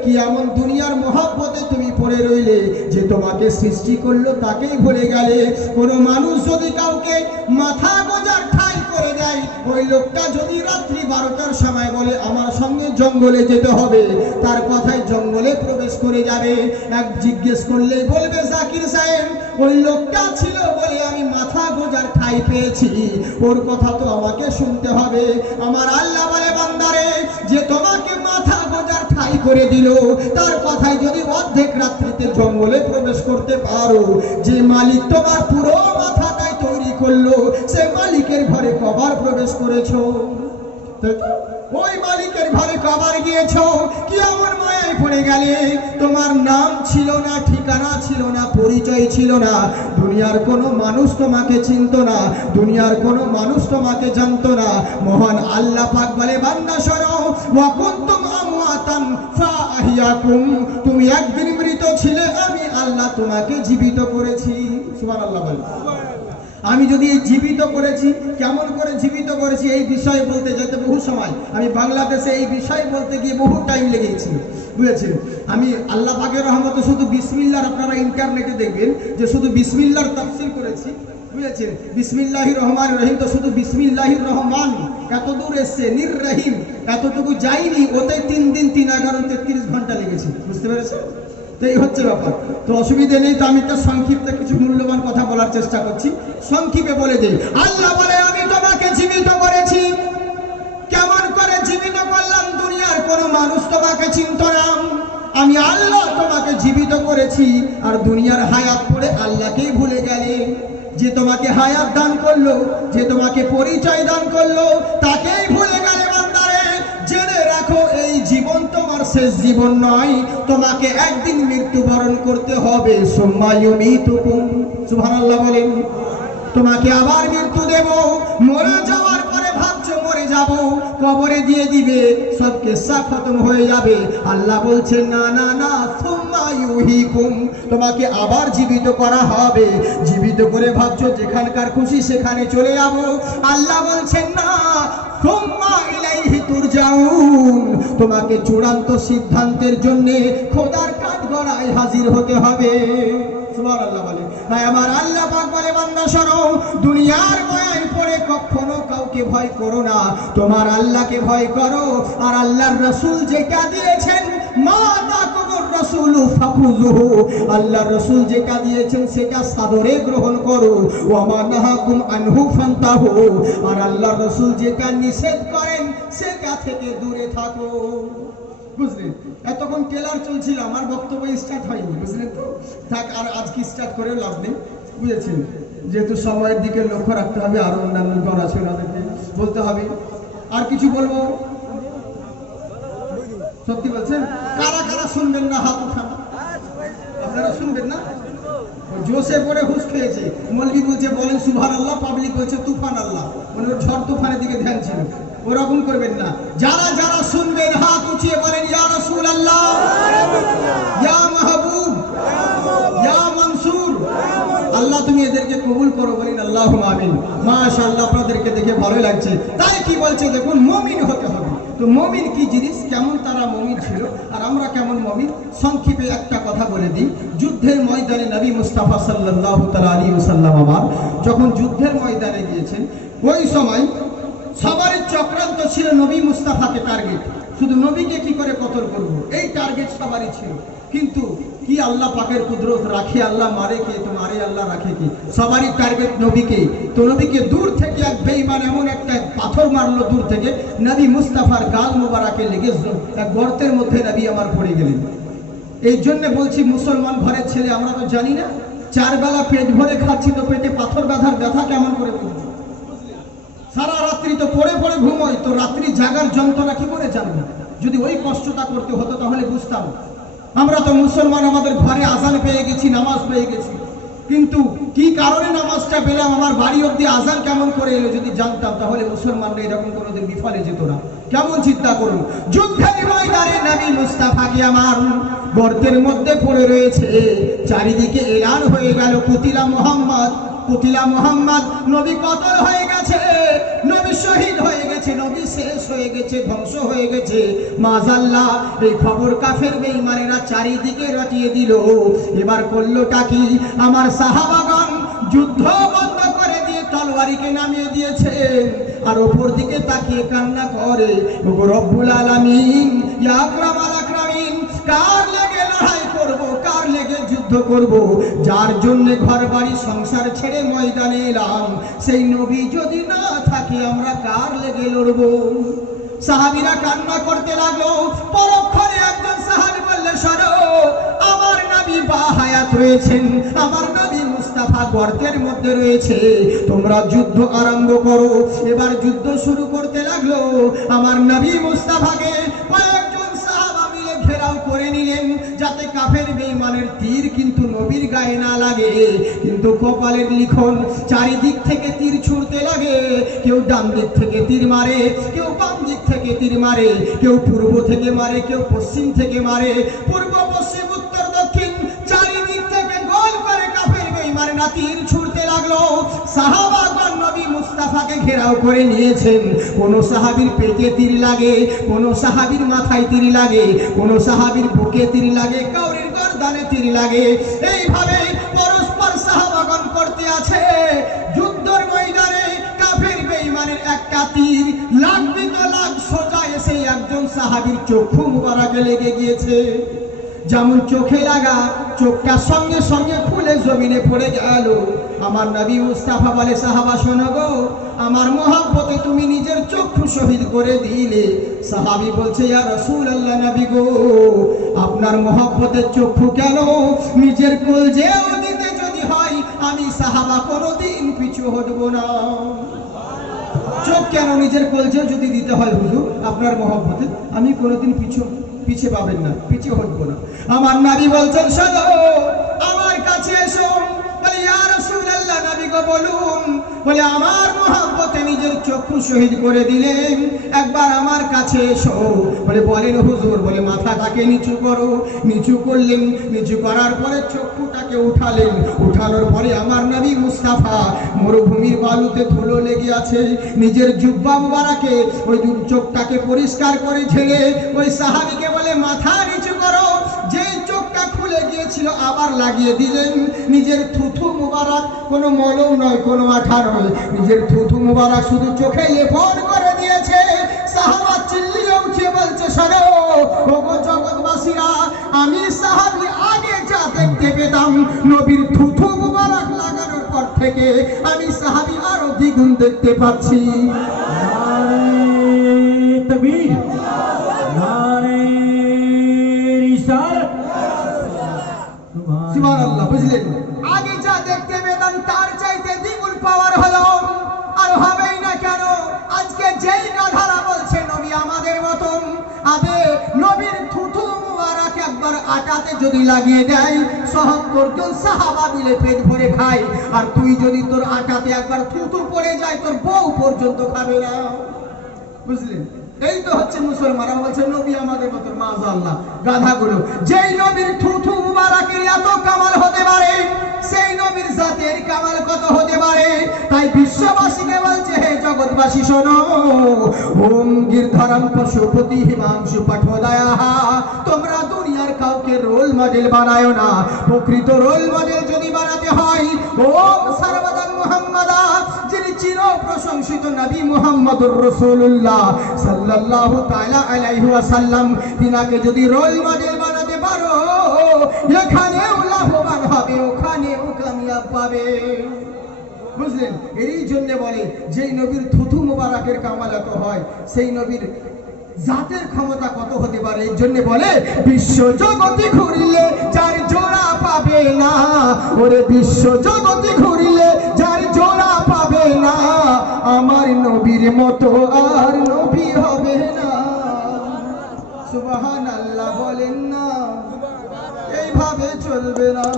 কি এমন দুনিয়ার মহব্বতে তুমি পড়ে রইলে যে তোমাকে সৃষ্টি করলো তাকেই ভুলে গেলে। কোনো মানুষ যদি কাউকে মাথা গোজার ঠাঁই করে দেয়, ওই লোকটা যদি রাত্রি 12টার সময় বলে আমার সঙ্গে জঙ্গলে যেতে হবে, তার কথায় জঙ্গলে প্রবেশ করে যাবে। এক জিজ্ঞেস করলেই বলবে জাকির সাহেব ওই লোকটা ছিল বলে আমি মাথা গোজার ঠাঁই পেয়েছি, ওর কথা তো আমাকে শুনতে হবে। আমার আল্লাহ বলে বান্দারে, যে তোমাকে মাথা গোজার ঠাঁই করে দিল, তার কথায় যদি অর্ধেক রাত্রিতে জঙ্গলে প্রবেশ করতে পারো, যে মালিক তোমার পুরো মাথাটাই তৈরি করলো, সে মালিকের ঘরে কবার প্রবেশ করেছো? ওই মালিকের ঘরে কবার গিয়েছো? কি আমার মায়ায় পড়ে গেলে, তোমার নাম ছিল না, ঠিকানা ছিল না, পরিচয় ছিল না, দুনিয়ার কোনো মানুষ তোমাকে চিনতো না, দুনিয়ার কোনো মানুষ তোমাকে জানতো না। মহান আল্লাহ পাক বলে বান্দা শোনো, ওয়া কুনতুম আমওয়াতান ফাআহিয়াকুম, তুমি একদিন মৃত ছিলে, আমি আল্লাহ তোমাকে জীবিত করেছি। সুবহানাল্লাহ বলে। আমি যদি এই জীবিত করেছি, কেমন করে জীবিত করেছি এই বিষয়ে বলতে যেতে বহু সময়, আমি বাংলাদেশে এই বিষয়ে বলতে গিয়ে বহু টাইম লেগেছিল, বুঝেছেন? আমি আল্লাহ পাকের রহমতে শুধু বিসমিল্লাহর, আপনারা ইন্টারনেটে দেখবেন যে শুধু বিসমিল্লাহর তাফসীর করেছি, বুঝেছেন? বিসমিল্লাহির রহমানির রহিম, তো শুধু বিসমিল্লাহির রহমান এত দূর এসছে, নির রহিম এতটুকু যায়নি, ওতে 3 দিন 3 11 33 ঘন্টা লেগেছে, বুঝতে পেরেছেন? এই হচ্ছে ব্যাপার। তো অসুবিধা নেই, তো আমি একটা সংক্ষিপ্ত কিছু মূল্যবান কথা বলার চেষ্টা করছি, সংক্ষেপে বলে দিই। আল্লাহ বলে আমি তোমাকে জীবিত করেছি। কেমন করে জীবিত করলাম? দুনিয়ার কোনো মানুষ তোমাকে চিনতো না, আমি আল্লাহ তোমাকে জীবিত করেছি। আর দুনিয়ার হায়াত পড়ে আল্লাহকেই ভুলে গেলে। যে তোমাকে হায়াত দান করলো, যে তোমাকে পরিচয় দান করলো, তাকেই ভুলে গেলে। বান্দারে জেনে রাখো, এই জীবন তোমার শেষ জীবন নয়, তোমাকে একদিন মৃত্যুবরণ করতে হবে। সুম্মা ইউমিতুকুম, সুবহানাল্লাহ বলেন। তোমাকে আবার মৃত্যু দেব, মরে যাওয়ার পরে ভাবছো মরে যাব, কবরে দিয়ে দিবে, সব কেসা খতম হয়ে যাবে। আল্লাহ বলছেন না না না, সুম্মা ইউহীকুম, তোমাকে আবার জীবিত করা হবে। জীবিত করে ভাবছো যেখানকার খুশি সেখানে চলে যাব, আল্লাহ বলছেন না, সুম্মা ইলাইহি তুরজাউন, তোমাকে চূড়ান্ত সিদ্ধান্তের জন্য খোদার কাঠগড়ায় হাজির হতে হবে। সুবহানাল্লাহ বলে। তাই আমার আল্লাহ পাক বলে বান্দা শোনো, দুনিয়ার মায়ায় পড়ে কখনো কাউকে ভয় করো না, তোমার আল্লাহকে ভয় করো। আর আল্লাহর রাসূল যেটা দিয়েছেন, মা তাকুমুর রাসূলু ফাখুযুহু, আল্লাহর রাসূল যেটা দিয়েছেন সেটা সাদরে গ্রহণ করো। ওয়া মা নাহাকুম আনহু ফান্তাহু, আর আল্লাহর রাসূল যেটা নিষেধ করেন সেটা থেকে দূরে থাকো। বুঝলেন? এতক্ষণ টেলার চলছিল, আমার বক্তব্য স্টার্ট হয়নি, বুঝলেন তো? থাক, আর আজকে স্টার্ট করে লাভ নেই, বুঝেছেন? যেহেতু সময়ের দিকে লক্ষ্য রাখতে হবে, আরো অন্যান্য জন আছে ওনাদেরকে বলতে হবে। আর কিছু বলবো? সত্যি বলছেন? কারা কারা শুনবেন না হাত উঠান। আপনারা শুনবেন না? জোশে পড়ে হুঁশ খেয়েছে, মৌলভী বলছে বলেন সুবহানাল্লাহ, পাবলিক বলছে তুফান আল্লাহ, মানে ওর ঝড় তুফানের দিকে ধ্যান ছিল। ওরকম করবেন না। যারা যারা শুনবেন হাত উঠিয়ে বলেন ইয়া রাসূলুল্লাহ। কবুল করো, বলেন আল্লাহুম্মা আমিন। মাশাআল্লাহ, আপনাদেরকে দেখে ভালো লাগছে। তাই কি বলছে দেখুন, মুমিন হতে হবে। তো মুমিন কি জিনিস, কেমন তারা মুমিন ছিল আর আমরা কেমন মুমিন, সংক্ষেপে একটা কথা বলে দিই। যুদ্ধের ময়দানে নবী মুস্তাফা সাল্লাল্লাহু তাআলা আলাইহি ওয়াসাল্লাম আমার যখন যুদ্ধের ময়দানে গিয়েছেন, ওই সময় সবারই চক্রান্ত ছিল নবী মুস্তাফাকে টার্গেট, শুধু নবীকে কি করে কতল করব, এই টার্গেট সবারই ছিল। কিন্তু কি আল্লাহ পাকের কুদরত, রাখে আল্লাহ, মারে কে, তো মারে আল্লাহ, রাখে কে, সবারই টার্গেট নবীকে। তো নবীকে দূর থেকে এক বেঈমান এমন একটা পাথর মারলো দূর থেকে, নবী মুস্তাফার গাল মোবারকে লেগে এক গর্তের মধ্যে নবী আমার পড়ে গেলেন। এই জন্য বলছি, মুসলমান ঘরের ছেলে আমরা তো জানি না, 4 বেলা পেট ভরে খাচ্ছি, তো পেটে পাথর বাঁধার ব্যথা কেমন করে বুঝবো? সারা রাত্রি তো পড়ে পড়ে ঘুমোই, তো রাত্রি জাগার যন্ত্রণা কি করে জানবো? যদি ওই কষ্টটা করতে হতো তাহলে বুঝতাম। আমরা তো মুসলমান, আমাদের ঘরে আজান পেয়ে গেছি, নামাজ পেয়ে গেছি, কিন্তু কি কারণে নামাজটা পেলাম, আমার বাড়ি অব্দি আজান কেমন করে এলো, যদি জানতাম তাহলে মুসলমানরা এরকম কোনোদিন বিফলে যেত না। কেমন চিন্তা করুন, যুদ্ধের ময়দানে নবী মুস্তাফাকে আমার গর্তের মধ্যে পড়ে রয়েছে, চারিদিকে এলান হয়ে গেল কুতিলা মুহাম্মদ, কুতিলা মুহাম্মদ, নবী কতল হয়ে গেছে, নবী শহীদ হয়ে গেছে, নবী শেষ হয়ে গেছে, ধ্বংস হয়ে গেছে। মাযাল্লাহ, এই খবর কাফের বেঈমানেরা চারিদিকে রটিয়ে দিল। এবার করলোটা কি, আমার সাহাবাগণ যুদ্ধ বন্ধ করে দিয়ে তলোয়ারিকে নামিয়ে দিয়েছে, আর ওপর দিকে তাকিয়ে কান্না করে, ওগো রব্বুল আলামিন, ইয়া আকরামাল আকরামিন, কার লেগে লড়াই করব, কার লেগে যুদ্ধ করব, যার জন্য ঘর বাড়ি সংসার ছেড়ে ময়দানে এলাম, সেই নবী যদি না থাকে আমরা কার লেগে লড়ব? সাহাবীরা কান্না করতে লাগলো। পরক্ষণে একজন সাহাবী বললেন, শোনো, আমার নবী বাহায়াত রয়েছেন, আমার নবী মুস্তাফা গর্তের মধ্যে রয়েছে, তোমরা যুদ্ধ আরম্ভ করো। এবার যুদ্ধ শুরু করতে লাগলো। আমার নবী মুস্তাফাকে কয়েকজন সাহাবা মিলে ঘেরাও করে নিলেন, যাতে কাফের বেঈমানের তীর কিন্তু নবীর গায়ে না লাগে। কিন্তু কপালের লিখন, চারিদিক থেকে তীর ছুড়তে লাগে, কেউ ডান দিক থেকে তীর মারে, কেউ বাম দিক থেকে তীর মারে, কেউ পূর্ব থেকে মারে, কেউ পশ্চিম থেকে মারে, পূর্ব পশ্চিম উত্তর দক্ষিণ চারিদিক থেকে গোল করে কাফের বেঈমানেরা তীর ছুড়তে লাগলো। সাহাবাগণ নবী মুস্তাফাকে ঘেরাও করে নিয়েছেন। কোন সাহাবীর পেটে তীর লাগে, কোন সাহাবীর মাথায় তীর লাগে, কোন সাহাবীর বুকে তীর লাগে, কাউরির গর্দানে তীর লাগে। এইভাবে পরস্পর সাহাবাগণ করতে আছে। যুদ্ধের ময়দানে কাফের বেঈমানের একটা তীর লাগবে তো লাগ, সোজা এসে একজন সাহাবীর চক্ষু মুবারকে লেগে গিয়েছে। যেমন চোখে লাগা, চোখটা সঙ্গে সঙ্গে খুলে জমিনে পড়ে গেল। আমার নবী মুস্তাফা বলে, সাহাবা শোনো গো, আমার মহব্বতে তুমি নিজের চক্ষু শহীদ করে দিলে। সাহাবী বলছে, ইয়া রাসূলুল্লাহ, নবী গো, আপনার মহব্বতের চক্ষু কেন, নিজের কলজেও দিতে যদি হয়, আমি সাহাবা কোনোদিন পিছু হটব না। চোখ কেন, নিজের কলজেও যদি দিতে হয় হুজুর আপনার মহব্বতে, আমি কোনোদিন পিছে পাবেন না, পিছে হটবো না। আমার নবী বলছেন, শোনো, আমার কাছে এসো। বলে, ইয়া রাসূলুল্লাহ, নবী গো বলুন। বলে, আমার মহব্বতে নিজের চক্ষু শহীদ করে দিলেন, একবার আমার কাছে এসো। বলেন হুজুর। বলে, মাথাটাকে নিচু করো। নিচু করলেন, নিচু করার পরে চক্ষুটাকে উঠালেন। উঠানোর পরে আমার নবী মুস্তাফা মরুভূমির বালুতে ধুলো লেগে আছে, নিজের জুব্বা মুবারকে ওই চোখটাকে পরিষ্কার করে ঝেড়ে ওই সাহাবীকে বলে, মাথা নিচু করো। যেই চোখটা খুলে গিয়েছিল আবার লাগিয়ে দিলেন। নিজের থুথু মুবারক, কোনো মলম নয়, কোনো আঠা নয়, নিজের থুথু মুবারক শুধু চোখে লেপন করে দিয়েছে। সাহাবা চিল্লিয়ে উঠে বলছে, শোনো ওগো জগৎবাসীরা, আমি সাহাবী আগে যা দেখতে পেতাম, নবীর থুথু মুবারক লাগানোর পর থেকে আমি সাহাবী আরো দ্বিগুণ দেখতে পাচ্ছি। নারে তাকবীর, নারে রিসালাত, সুবহানাল্লাহ। বুঝলেন, আগে যা দেখতে পেতাম তার চাইতে দ্বিগুণ পাওয়ার হলো। আর হবেই না কেন? আজকে যেই গাধারা বলছে নবী আমাদের মতন, আবে নবীর থুথু মুবারক একবার আটাতে যদি লাগিয়ে দেয়, ৭০ জন সাহাবা মিলে পেট ভরে খায়। আর তুই যদি তোর আটাতে একবার থুথু পড়ে যায়, তোর বউ পর্যন্ত খাবে না। বুঝলেন, এই তো হচ্ছে মুসলমানরা বলছে নবী আমাদের মতো। মাশাআল্লাহ, গাধাগুলো। যেই নবীর থুথু মুবারকের এত কামাল হতে পারে, সেই নবীর জাতের কামাল কত হতে পারে। তাই বিশ্ববাসীকে বলছে, হে জগৎবাসী শোনো, ওম গিরধরম পশুপতি হিমাংশু পাঠোদয়া, তোমরা দুনিয়ার কাউকে রোল মডেল বানায় না। প্রকৃত রোল মডেল যদি বানাতে হয়, ওম সর্বদা মুহাম্মাদা, যিনি চির প্রশংসিত নবী মুহাম্মদুর রাসূলুল্লাহ সাল্লাল্লাহু তাআলা আলাইহি ওয়াসাল্লাম, তিনাকে যদি রোল মডেল বানাতে পারো, এখানেও লাভবান হবে, ওখানেও কামিয়াব পাবে। বুঝলেন? এই জন্য বলে, যেই নবীর থুথু মুবারকের কামাল এত হয়, সেই নবীর জাতের ক্ষমতা কত হতে পারে। এই জন্য বলে, বিশ্ব জগতে ঘুরিলে যার জোড়া পাবে না, ওরে বিশ্ব জগতে ঘুরিলে যার জোড়া পাবে না, আমার নবীর মতো আর নবী হবে না। সুবহানাল্লাহ বলেন না, এইভাবে চলবে না।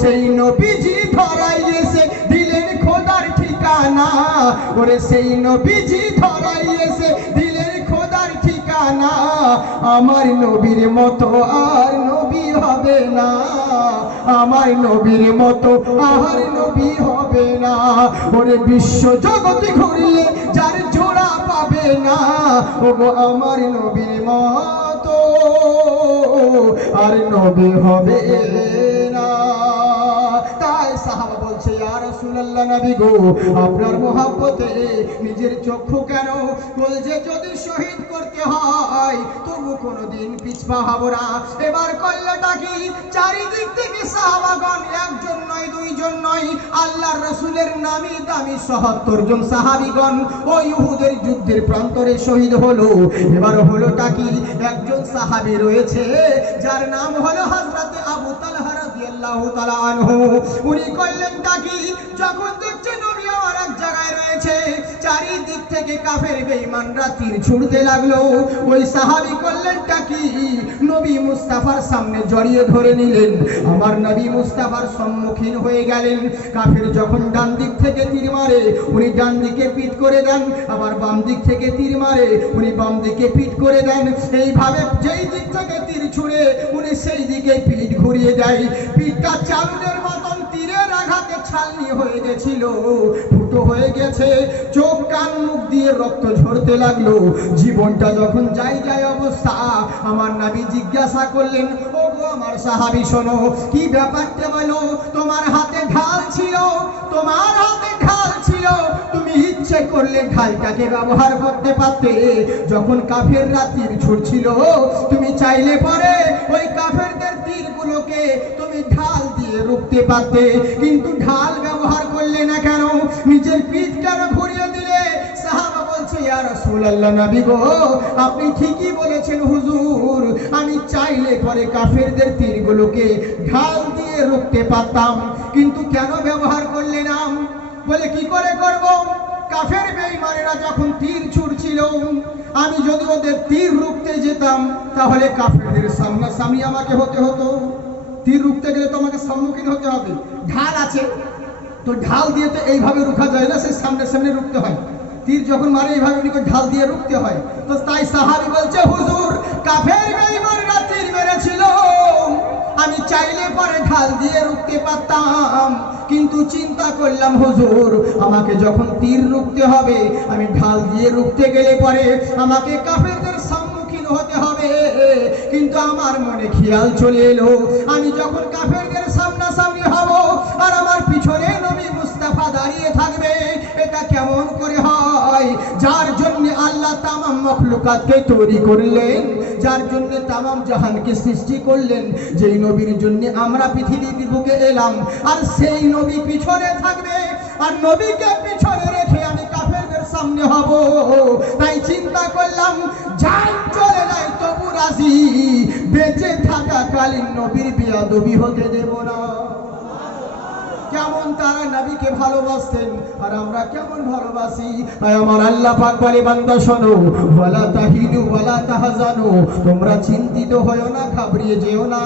সেই নবীজি ধরাই এসে দিলেন খোদার ঠিকানা, ওরে সেই নবীজি ধরাই এসে দিলেন খোদার ঠিকানা, আমার নবীর মতো আর নবী হবে না, আমার নবীর মতো আর নবী হবে না। ওরে বিশ্ব জগতে ঘুরলে যার জোড়া পাবে না, ওগো আমার নবীর মতো আর নবী হবে না। তাই সাহাবা বলছে, ইয়া রাসূলুল্লাহ নবী গো, আপনার মহব্বতে নিজের চক্ষু কেন, বলছে যদি শহীদ করতে হয় তবু কোনোদিন পিছপা হব না। এবার কল্যাণটা কি? চারিদিক থেকে সাহাবাগণ, একজন নয় দুইজন নয়, আল্লাহর রাসূলের নামী দামি ৭৭ জন সাহাবীগণ ওই উহুদের যুদ্ধের প্রান্তরে শহীদ হলো। এবার হলোটা কি? একজন সাহাবী রয়েছে যার নাম হলো হযরতে আবু তালহা রাদিয়াল্লাহু তাআলা আনহু। উনি কল্যাণটা কি? যখন দেখছে নবী আমার এক জায়গায় রয়েছে, চারিদিক থেকে কাফের বেঈমানরা তীর ছুড়তে লাগলো, ওই সাহাবী কল্যাণটা কি? নবী মুস্তাফার সামনে জড়িয়ে ধরে নিলেন, আমার নবী মুস্তাফার সম্মুখীন হয়ে গেলেন। কাফের যখন ডান দিক থেকে তীর মারে, উনি ডান দিকে পিঠ করে দেন, আবার বাম দিক থেকে তীর মারে, উনি বাম দিকে পিঠ করে দেন। এইভাবে যেই দিক থেকে তীর ছুড়ে উনি সেই দিকে পিঠ ঘুরিয়ে দেয়। পিঠটা চালুনের মতন তীরের আঘাতে ছালনি হয়ে গেছিল, ফুটো হয়ে গেছে, চোখ কান মুখ দিয়ে রক্ত ঝরতে লাগলো। জীবনটা যখন যাই যায় অবস্থা, আমার নবী জিজ্ঞাসা করলেন, ও গো আমার সাহাবী শোনো, কি ব্যাপারটা বলো? তোমার হাতে ঢাল ছিল, তোমার হাতে ঢাল ছিল, তুমি ইচ্ছে করলে ঢালটাকে ব্যবহার করতে পারতে। যখন কাফেররা তীর ছুড়ছিল, তুমি চাইলে পরে ওই কাফেরদের তীরগুলোকে তুমি ঢাল দিয়ে রুখতে পারতে, কিন্তু ঢাল ব্যবহার করলে না কেন? নিজের পিঠ কেন ঘুরিয়ে দিলে? সাহাবা বলছে, ইয়া রাসূলুল্লাহ নবী গো, আপনি ঠিকই বলেছেন হুজুর, আমি চাইলে পরে কাফেরদের তীরগুলোকে ঢাল দিয়ে রুখতে পারতাম, কিন্তু কেন ব্যবহার করলে না? বলে, কি করে করব? কাফের বেঈমানেরা যখন তীর ছুড়ছিল, আমি যদি ওদের তীর রুখতে যেতাম, তাহলে কাফেরদের সামনাসামনি আমাকে হতে হতো। তীর রুখতে গেলে তো আমাকে সম্মুখীন হতে হবে। ঢাল আছে তো ঢাল দিয়ে তো এইভাবে রুখা যায় না, সেই সামনে সামনে রুখতে হয়। তীর যখন মারে এইভাবে উনিকে ঢাল দিয়ে রুখতে হয়। তো তাই সাহাবী বলছে, হুজুর, কাফের বেঈমানরা তীর মেরেছিল, আমি চাইলে পরে ঢাল দিয়ে রুখতে পারতাম, কিন্তু চিন্তা করলাম হুজুর, আমাকে যখন তীর রুখতে হবে, আমি ঢাল দিয়ে রুখতে গেলে পরে আমাকে কাফেরদের সম্মুখীন হতে হবে। কিন্তু আমার মনে খেয়াল চলে এলো, আমি যখন কাফেরদের সামনাসামনি হব আর আমার পিছনে নবী মুস্তাফা দাঁড়িয়ে থাকবে, এটা কেমন করে হয়? যার জন্য আল্লাহ তামাম মখলুকাতকে তৈরি করলেন, যার জন্য তামাম জাহানকে সৃষ্টি করলেন, যেই নবীর জন্য আমরা পৃথিবীর বুকে এলাম, আর সেই নবী পিছনে থাকবে, আর নবীকে পিছনে রেখে আমি কাফেরদের সামনে হব। তাই চিন্তা করলাম, জান চলে যায় তবু রাজি, বেঁচে থাকাকালীন নবীর বেয়াদবি হতে দেব না। কেমন তারা নবীকে ভালোবাসতেন আর আমরা কেমন ভালোবাসি। আমার আল্লাহ পাক বলে, বান্দা শোনো, ওয়ালা তাহিনু ওয়ালা তাহজানু, তোমরা চিন্তিত হয়ো না, ঘাবড়িয়ে যেও না,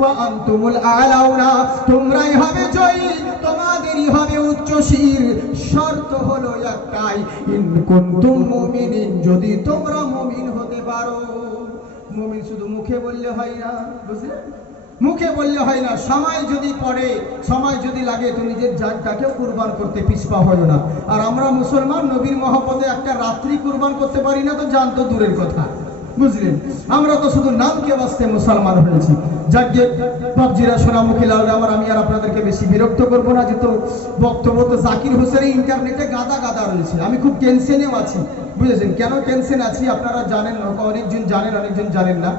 ওয়া আনতুমুল আলাউনা, তোমরাই হবে জয়ী, তোমাদেরই হবে উচ্চশির। শর্ত হলো একটাই, ইন কুনতুম মুমিনিন, যদি তোমরা মুমিন হতে পারো। মুমিন শুধু মুখে বললে হয় না, বুঝলেন? মুখে বললে হয় না, সময় যদি পড়ে, সময় যদি লাগে তো নিজের জানটাকেও কুরবান করতে পিছপা হয় না। আর আমরা মুসলমান নবীর মহব্বতে একটা রাত্রি কুরবান করতে পারি না তো জান তো দূরের কথা, বুঝলেন? আমরা তো শুধু নামকে বাঁচতে মুসলমান হয়েছি। যাকে বাবজিরা, সোনামুখী লালরা, আমি আর আপনাদেরকে বেশি বিরক্ত করবো না, যেহেতু বক্তব্য তো জাকির হোসেনের ইন্টারনেটে গাদা গাদা রয়েছে। আমি খুব টেনশনেও আছি, বুঝেছেন? কেন টেনশন আছি আপনারা জানেন, অনেকজন জানেন, অনেকজন জানেন না।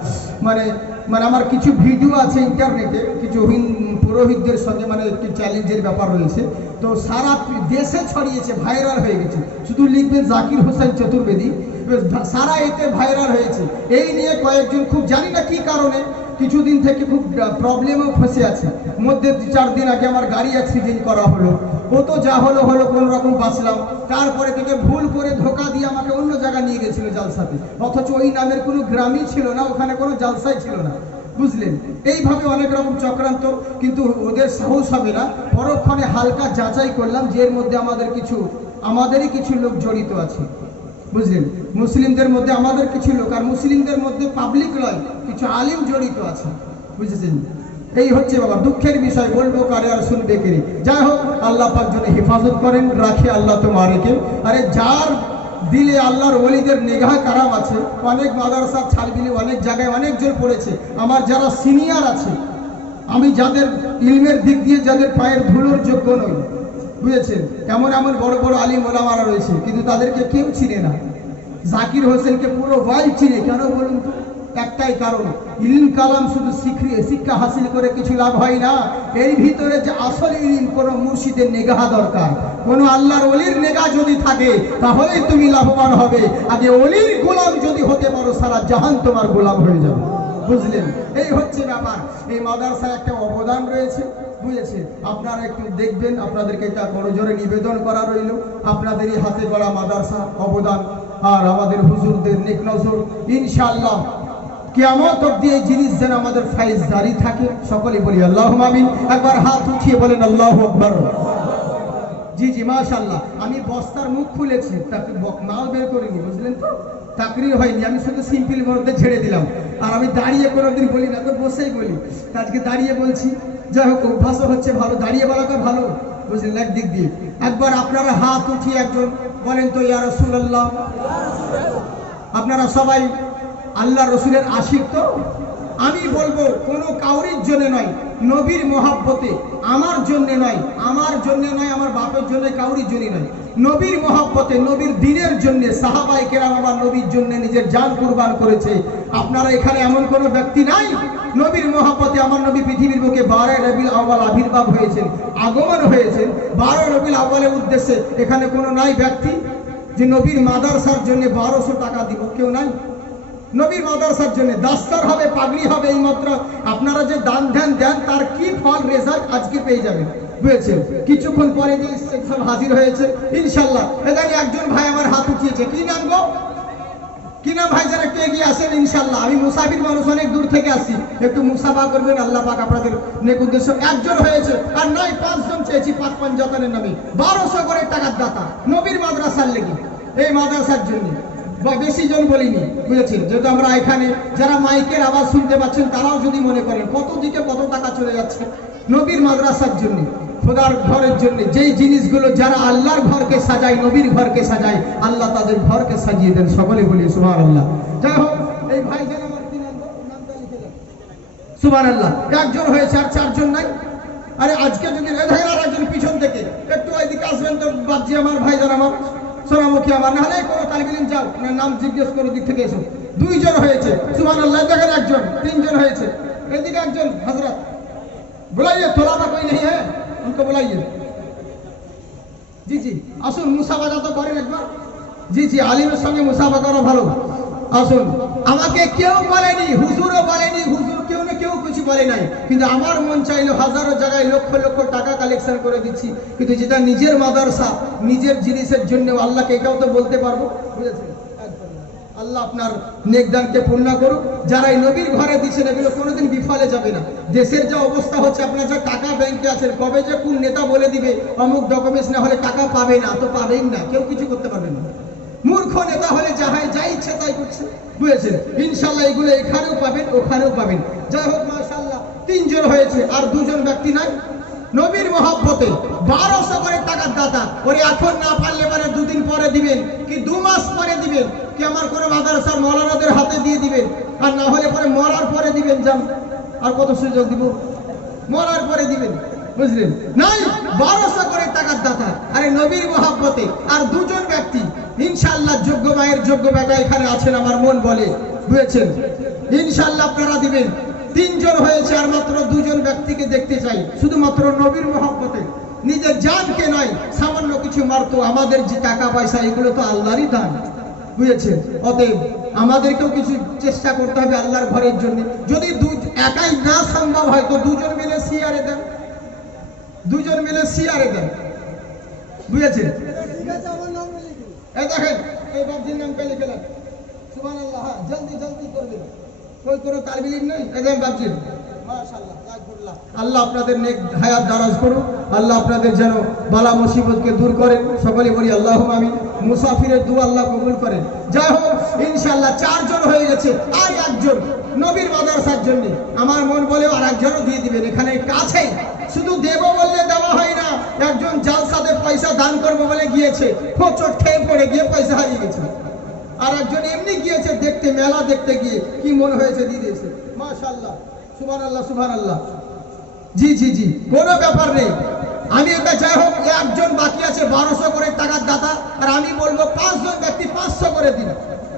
মানে আমার কিছু ভিডিও আছে ইন্টারনেটে, কিছু পুরোহিতদের সঙ্গে একটি চ্যালেঞ্জের ব্যাপার রয়েছে, তো সারা দেশে ছড়িয়েছে, ভাইরাল হয়ে গেছে। শুধু লিখবেন জাকির হোসেন চতুর্বেদী, সারা এতে ভাইরাল হয়েছে। এই নিয়ে কয়েকজন, খুব জানি না কি কারণে, কিছুদিন থেকে খুব প্রবলেমেও ফেসে আছে। মধ্যে 4 দিন আগে আমার গাড়ি অ্যাক্সিডেন্ট করা হলো, ও তো যা হলো হলো, কোন রকম বাঁচলাম। তারপরে থেকে ভুল করে ধোকা দিয়ে আমাকে অন্য জায়গায় নিয়ে গেছিল জালসাতে, অথচ ওই নামের কোনো গ্রামই ছিল না, ওখানে কোনো জালসাই ছিল না, বুঝলেন? এইভাবে অনেক রকম চক্রান্ত, কিন্তু ওদের সাহস হবে না। পরক্ষণে হালকা যাচাই করলাম যে এর মধ্যে আমাদেরই কিছু লোক জড়িত আছে, বুঝলেন? মুসলিমদের মধ্যে আমাদের কিছু লোক, আর মুসলিমদের মধ্যে পাবলিক নয়, কিছু আলিম জড়িত আছে, বুঝেছেন? এই হচ্ছে বাবা দুঃখের বিষয়, বলবো কারে আর শুনবে কে? যাই হোক, আল্লাহ পাক যেন হেফাজত করেন, রাখে আল্লাহ তোমাদেরকে। আরে যার দিলে আল্লাহর ওলিদের নিগাহ কারাম আছে, অনেক মাদ্রাসা ছাড়বিলে অনেক জায়গায় অনেকজন পড়েছে। আমার যারা সিনিয়র আছে, আমি যাদের ইলমের দিক দিয়ে যাদের পায়ের ধুলোর যোগ্য নই, বুঝেছেন? এমন বড় বড় আলিম ওলামারা রয়েছে, কিন্তু তাদেরকে কেউ চিনে না। জাকির হোসেনকে পুরো ওয়ার্ল্ড চিনে, কেন বলুন তো? একটাই কারণ, ইলম কালাম শুধু শিক্ষা হাসিল করে কিছু লাভ হয় না। এর ভিতরে যে আসল ইলম, কোন মুর্শিদের নিগাহ দরকার, কোন আল্লাহর ওলির নিগাহ যদি থাকে তাহলেই তুমি লাভবান হবে। আগে ওলির গোলাম যদি হতে পারো, সারা জাহান তোমার গোলাম হয়ে যাবে, বুঝলেন? এই হচ্ছে ব্যাপার। এই মাদ্রাসায় একটা অবদান রয়েছে, বুঝেছে? আপনারা একটু দেখবেন, আপনাদেরকে এটা করজোরে নিবেদন করা রইল। আপনাদেরই হাতে গড়া মাদ্রাসা, অবদান আর আমাদের হুজুরদের নেক নজর, ইনশাআল্লাহ কিয়ামত অবধি এই জিনিস যেন আমাদের ফাইজ জারি থাকে। সকলে বলি আল্লাহুম্মা আমিন। একবার হাত উঠিয়ে বলেন আল্লাহু আকবার। জি জি, মাশাআল্লাহ। আমি বস্তার মুখ খুলেছি, তাকে মাল বের করিনি, বুঝলেন তো? তাকরির হয়নি, আমি শুধু সিম্পল মধ্যে ছেড়ে দিলাম। আর আমি দাঁড়িয়ে কোনোদিন বলি না, তো বসেই বলি, আজকে দাঁড়িয়ে বলছি। যাই হোক, অভ্যাসও হচ্ছে ভালো, দাঁড়িয়ে বলাটা ভালো, বুঝলেন? একদিক দিয়ে। একবার আপনারা হাত উঠিয়ে একজন বলেন তো, ইয়া রাসূলুল্লাহ। আপনারা সবাই আল্লাহ রসুলের আশিক তো? আমি বলবো কোনো কাউরির জন্য নয়, নবীর মহাব্বতে, আমার জন্য নয়, আমার বাপের জন্য, কাউরির জন্য নয়, নবীর মহাব্বতে, নবীর দ্বীনের জন্য সাহাবায়ে কেরাম আবার নবীর জন্য নিজের জান কুরবান করেছে। আপনারা এখানে এমন কোনো ব্যক্তি নাই, নবীর মহাব্বতে আমার নবী পৃথিবীর বুকে 12 রবিউল আউয়াল আবির্ভাব হয়েছেন, আগমন হয়েছেন 12 রবিউল আউয়ালের উদ্দেশ্যে। এখানে কোনো নাই ব্যক্তি যে নবীর মাদ্রাসার জন্য 1200 টাকা দিব, কেউ নাই। নবীর মাদ্রাসার জন্য দাস্তার হবে, পাগড়ি হবে, এই মাত্র আপনারা যে দান ধ্যান দেন, তার কি ফল, রেজাল্ট আজকে পেয়ে যাবেন, বুঝেছেন? কিছুক্ষণ পরে দিয়ে সব হাজির হয়েছে ইনশাআল্লাহ। এখানে একজন ভাই আমার হাত উঠিয়েছে, কি নাম গো? কি নাম ভাই? যারা একটু এগিয়ে আসেন ইনশাআল্লাহ। আমি মুসাফির মানুষ, অনেক দূর থেকে আসছি, একটু মুসাফা করবেন, আল্লাহ পাক আপনাদের নেক উদ্দেশ্য। একজন হয়েছে, আর নয় 5 জন চেয়েছি, 5 পাঞ্জাতানের নামে 1200 করে টাকার দাতা, নবীর মাদ্রাসার লেগে, এই মাদ্রাসার জন্য। বেশি জন বলিনি, বুঝেছেন? যেহেতু আমরা এখানে যারা মাইকের আওয়াজ শুনতে পাচ্ছেন, তারাও যদি মনে করেন কত দিকে কত টাকা চলে যাচ্ছে নবীর মাদ্রাসার জন্য, খোদার ঘরের জন্য। যেই জিনিসগুলো যারা আল্লাহর ঘরকে সাজায়, নবীর ঘরকে সাজায়, আল্লাহ তাদের ঘরকে সাজিয়ে দেন। সকলে বলি সুবহানাল্লাহ। যাই হোক, এই ভাই যেন আমার কি নাম, নামটা লিখে দেন। সুবহানাল্লাহ। একজন হয়েছে, আর 4 জন নাই। আরে আজকে যদি আর একজন পিছন থেকে একটু ওইদিকে আসবেন তো, বাপজি আমার, ভাই যারা আমার, সোনামুখী আমার, না হলে কোনো তালিব ইলম যাও, নাম জিজ্ঞেস করে দিক থেকে এসো। 2 জন হয়েছে, সুবহানাল্লাহ। দেখেন একজন, 3 জন হয়েছে, এদিকে একজন। হযরত বুলাইয়ে, তোলাবা কই নেই, হ্যাঁ উনকো বুলাইয়ে। জি জি, আসুন, মুসাফাকা তো করেন একবার। জি জি, আলিমের সঙ্গে মুসাফা করা ভালো। আসুন, আমাকে কেউ বলেনি, হুজুরও বলেনি, হুজুর কেউ না কেউ কিছু বলে নাই, কিন্তু আমার মন চাইলো হাজারো জায়গায় লক্ষ লক্ষ টাকা কালেকশন করে দিচ্ছি, কিন্তু যেটা নিজের মাদ্রাসা, নিজের জিনিসের জন্য আল্লাহকে এটাও তো বলতে পারবো, বুঝেছেন? আল্লাহ আপনার নেকদানকে পূর্ণ করুক। যারা এই নবীর ঘরে দিচ্ছেন, এগুলো কোনোদিন বিফলে যাবে না। দেশের যা অবস্থা হচ্ছে, আপনার যা টাকা ব্যাংকে আছে, কবে যে কোন নেতা বলে দিবে অমুক ডকুমেন্টস না হলে টাকা পাবে না, তো পাবেন না, কেউ কিছু করতে পারবে না। মূর্খ নেতা হলে যা হয়, যা ইচ্ছে তাই করছে, বুঝেছেন? ইনশাআল্লাহ এগুলো এখানেও পাবেন, ওখানেও পাবেন। যাই হোক, মাশাআল্লাহ, 3 হয়েছে আর দুজন ব্যক্তি নাই নবীর মহব্বতে 1200 করে টাকার দাতা। ওরে এখন না পারলে পরে দুদিন পরে দিবেন কি 2 মাস পরে দিবেন কি আমার কোনো মাদ্রাসার মৌলানাদের হাতে দিয়ে দিবেন, আর না হলে পরে মরার পরে দিবেন। যান, আর কত সুযোগ দিব, মরার পরে দিবেন, বুঝলেন? নাই 1200 করে টাকার দাতা, আরে নবীর মহব্বতে আর দুজন ব্যক্তি ইনশাআল্লাহ যোগ্য মায়ের যোগ্য বেটা এখানে আছেন আমার মন বলে, বুঝেছেন? ইনশাআল্লাহ আপনারা দিবেন। 3 জন হয়েছে আর মাত্র 2 জন ব্যক্তিকে দেখতে চাই, শুধুমাত্র নবীর মহব্বতে, নিজের জানকে নয়, সামান্য কিছু মারতো। আমাদের যে টাকা পয়সা এগুলো তো আল্লাহরই দান, বুঝেছেন? অতএব আমাদেরকেও কিছু চেষ্টা করতে হবে আল্লাহর ঘরের জন্য। যদি একাই না সম্ভব হয় তো 2 জন মিলে শেয়ারে দেন, 2 জন মিলে শেয়ারে দেন, বুঝেছেন? এই দেখেন এই বাবজির নাম কে লিখে রাখেন, সুবহানাল্লাহ। হ্যাঁ, জলদি জলদি করে দিন, कोई करो तालबिल नहीं एकदम बाबजी माशाल्लाह जाज़ाकुल्लाह। আল্লাহ আপনাদের নেক হায়াত দারাজ করুন, আল্লাহ আপনাদের যেন বালা মুসিবতকে দূর করেন। সকলে বলি আল্লাহুম্মা আমিন। মুসাফিরের দোয়া আল্লাহ কবুল করেন। যাই হোক ইনশাআল্লাহ 4 জন হয়ে গেছে, আর একজন নবীর মাদ্রাসার জন্য আমার মন বলে আর একজনও দিয়ে দিবেন, এখানে কাছেই। শুধু দেব বললে দেওয়া হয় না, একজন জালসাতে পয়সা দান করবে বলে গিয়েছে, হোঁচট খেয়ে পড়ে গিয়ে পয়সা হারিয়ে গেছে। আর একজন এমনি গিয়েছে দেখতে, মেলা দেখতে গিয়ে কি মনে হয়েছে দিয়ে দিয়েছে, মাশাআল্লাহ, সুবহানাল্লাহ সুবহানাল্লাহ। জি জি জি, কোনো ব্যাপার নেই। আমি এটা যাই হোক একজন বাকি আছে 1200 করে টাকার দাতা, আর আমি বলবো 5 জন ব্যক্তি 500 করে দিন।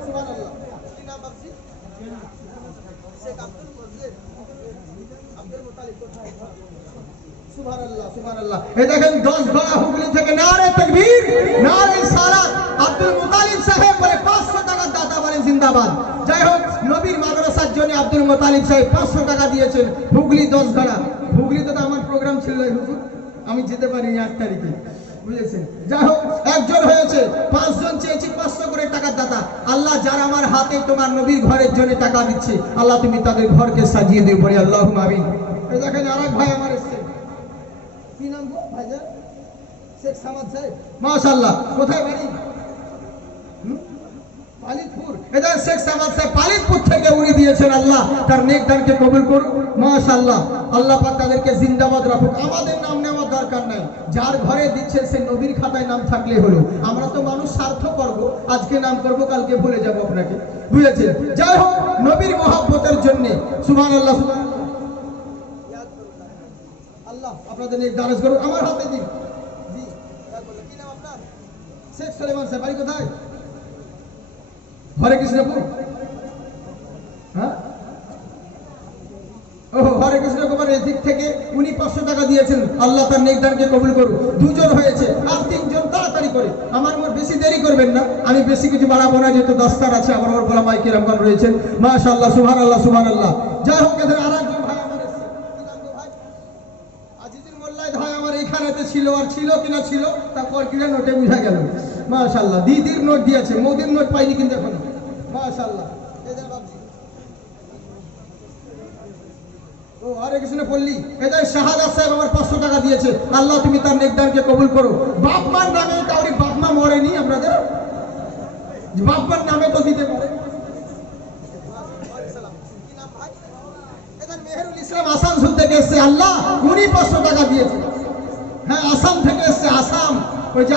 সুবহানাল্লাহ। কি নাম বাপজি? শেখ আব্দুল মুতালিব কোথায়? সুবহানাল্লাহ সুবহানাল্লাহ। এই দেখেন 10 ঘোড়া হুগলি থেকে নারে তাকবীর, নারে সালাত। আব্দুল মুতালিব সাহেব বলে 500 টাকা দাতা বলেন জিন্দাবাদ। যাই হোক নবীর মাদ্রাসার জন্য আব্দুল মুতালিব সাহেব 500 টাকা দিয়েছেন, হুগলি 10 ঘোড়া। হুগলিতে তো আমার প্রোগ্রাম ছিল হুজুর, আমি যেতে পারিনি 8 তারিখে, বুঝেছেন? যাই হোক একজন হয়েছে, 5 জন চেয়েছি 500 করে টাকার দাতা। আল্লাহ যারা আমার হাতে তোমার নবীর ঘরের জন্য টাকা দিচ্ছে, আল্লাহ তুমি তাদের ঘরকে সাজিয়ে দিও, বলি আল্লাহুম্মা আমিন। এই দেখেন আরেক ভাই আমার এসেছে, কি নাম গো ভাইজান? শেখ সামাদ সাহেব, মাশাআল্লাহ। কোথায় বাড়ি? পালিতপুর। এটা শেখ সামাদ সাহেব পালিতপুর থেকে উনি দিয়েছেন, আল্লাহ তার নেক দানকে কবুল করুন, মাশাআল্লাহ। আল্লাহ পাক তাদেরকে জিন্দাবাদ রাখুক। আমাদের নাম নেওয়ার দরকার নাই, যার ঘরে দিচ্ছে সে নবীর খাতায় নাম থাকলে হলো। আমরা তো মানুষ স্বার্থ করব, আজকে নাম করব কালকে ভুলে যাব আপনাকে, বুঝেছেন? যাই হোক নবীর মহব্বতের জন্য সুবহানাল্লাহ সুবহানাল্লাহ। আল্লাহ আপনাদের নেক দারাজ করুন। আমার হাতে দিন। জি কি নাম আপনার? শেখ সুলাইমান সাহেব, বাড়ি কোথায়? হরে কৃষ্ণপুর। হ্যাঁ, ও হরে কৃষ্ণ কুমার এদিক থেকে উনি 500 টাকা দিয়েছেন, আল্লাহ তার নেক দানকে কবুল করুন। 2 জন হয়েছে, আর 3 জন তাড়াতাড়ি করে। আমার বেশি দেরি করবেন না, আমি বেশি কিছু বাড়াবো না, যেহেতু দস্তার আছে, আমার ওলামায়ে কিরামগণ রয়েছেন, মাশাআল্লাহ সুবহানাল্লাহ সুবহানাল্লাহ। যাই হোক এদের আরেকজন ভাই আমার এসেছে, কি নাম গো ভাই? আজিজুল মোল্লা ভাই আমার এইখানেতে ছিল, আর ছিল কিনা ছিল তারপর কিনা নোটে বুঝা গেল, মাশাআল্লাহ। দিদির নোট দিয়েছে, মোদির নোট পাইনি কিন্তু এখন, মাশাআল্লাহ। এদের বাবজি ও হরে কৃষ্ণ পল্লী। এদের শাহাদাত সাহেব আমার 500 টাকা দিয়েছে, আল্লাহ তুমি তার নেক দানকে কবুল করো। বাপমার নামে কাউরি বাপমা মরেনি আপনাদের? বাপমার নামে তো দিতে পারে। এদের মেহেরুল ইসলাম আসানসোল থেকে এসেছে, আল্লাহ উনি 500 টাকা দিয়েছে। হ্যাঁ আসাম থেকে এসেছে, আসাম, ওই যে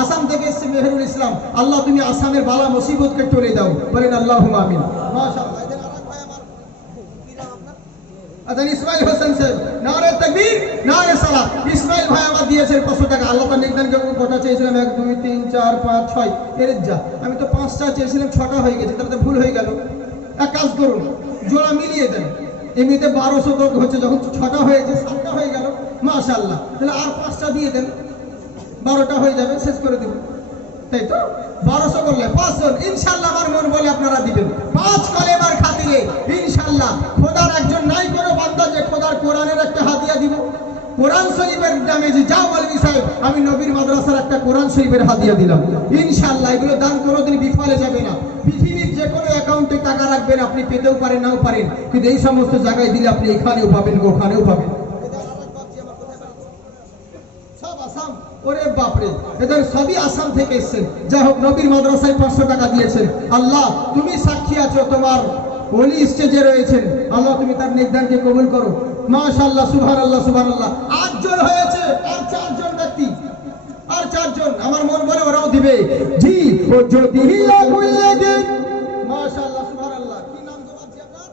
আসাম থেকে এসেছে মেহেরুল ইসলাম, আল্লাহ তুমি আসামের বালা মুসিবতকে টলে দাও, বলেন আল্লাহুম্মা আমিন, মাশাআল্লাহ। এদের আরেক ভাই আমার, কি নাম আপনার? আচ্ছা ইসমাইল হোসেন সাহেব, নারে তাকবীর নারে সালাত। ইসমাইল ভাই আমার দিয়েছেন 500 টাকা, আল্লাহ তার নেক দানকে কটা চেয়েছিলাম? 1 2 3 4 5 6 এর যা, আমি তো 5টা চেয়েছিলাম, 6টা হয়ে গেছে, তাহলে তো ভুল হয়ে গেল। এক কাজ করুন, জোড়া মিলিয়ে দেন, এমনিতে 1200 টাকা হচ্ছে, যখন 6টা হয়েছে 7টা হয়ে গেল, মাশাআল্লাহ। তাহলে আর 5টা দিয়ে দেন, 12টা হয়ে যাবে, শেষ করে দেব, তাই তো? 1200 করলে 5 জন, ইনশাআল্লাহ আমার মন বলে আপনারা দিবেন। 5 কলেমার খাতিরে ইনশাআল্লাহ খোদার একজন নাই কোনো বান্দা যে খোদার কোরআনের একটা হাদিয়া দিব। কোরআন শরীফের নামে যে যা বলবি সাহেব, আমি নবীর মাদ্রাসার একটা কোরআন শরীফের হাদিয়া দিলাম, ইনশাআল্লাহ এগুলো দান কোনোদিন বিফলে যাবে না। পৃথিবীর যে কোনো অ্যাকাউন্টে টাকা রাখবেন, আপনি পেতেও পারেন নাও পারেন, কিন্তু এই সমস্ত জায়গায় দিলে আপনি এখানেও পাবেন, ওখানেও পাবেন। সব আসাম, ওরে বাপরে, এদের সবই আসাম থেকে এসেছেন। যাই হোক নবীর মাদ্রাসায় 500 টাকা দিয়েছেন, আল্লাহ তুমি সাক্ষী আছো, তোমার ওলি স্টেজে রয়েছেন, আল্লাহ তুমি তার নেক দানকে কবুল করো। মাশাআল্লাহ, সুবহানাল্লাহ, সুবহানাল্লাহ। 8 জন হয়েছে, আর 4 জন ব্যক্তি, আর 4 জন। আমার মন বলে ওরাও দিবে। জি, ও যদি আগুন লাগে, মাশাআল্লাহ, সুবহানাল্লাহ। কি নাম তোমার জি আপনার?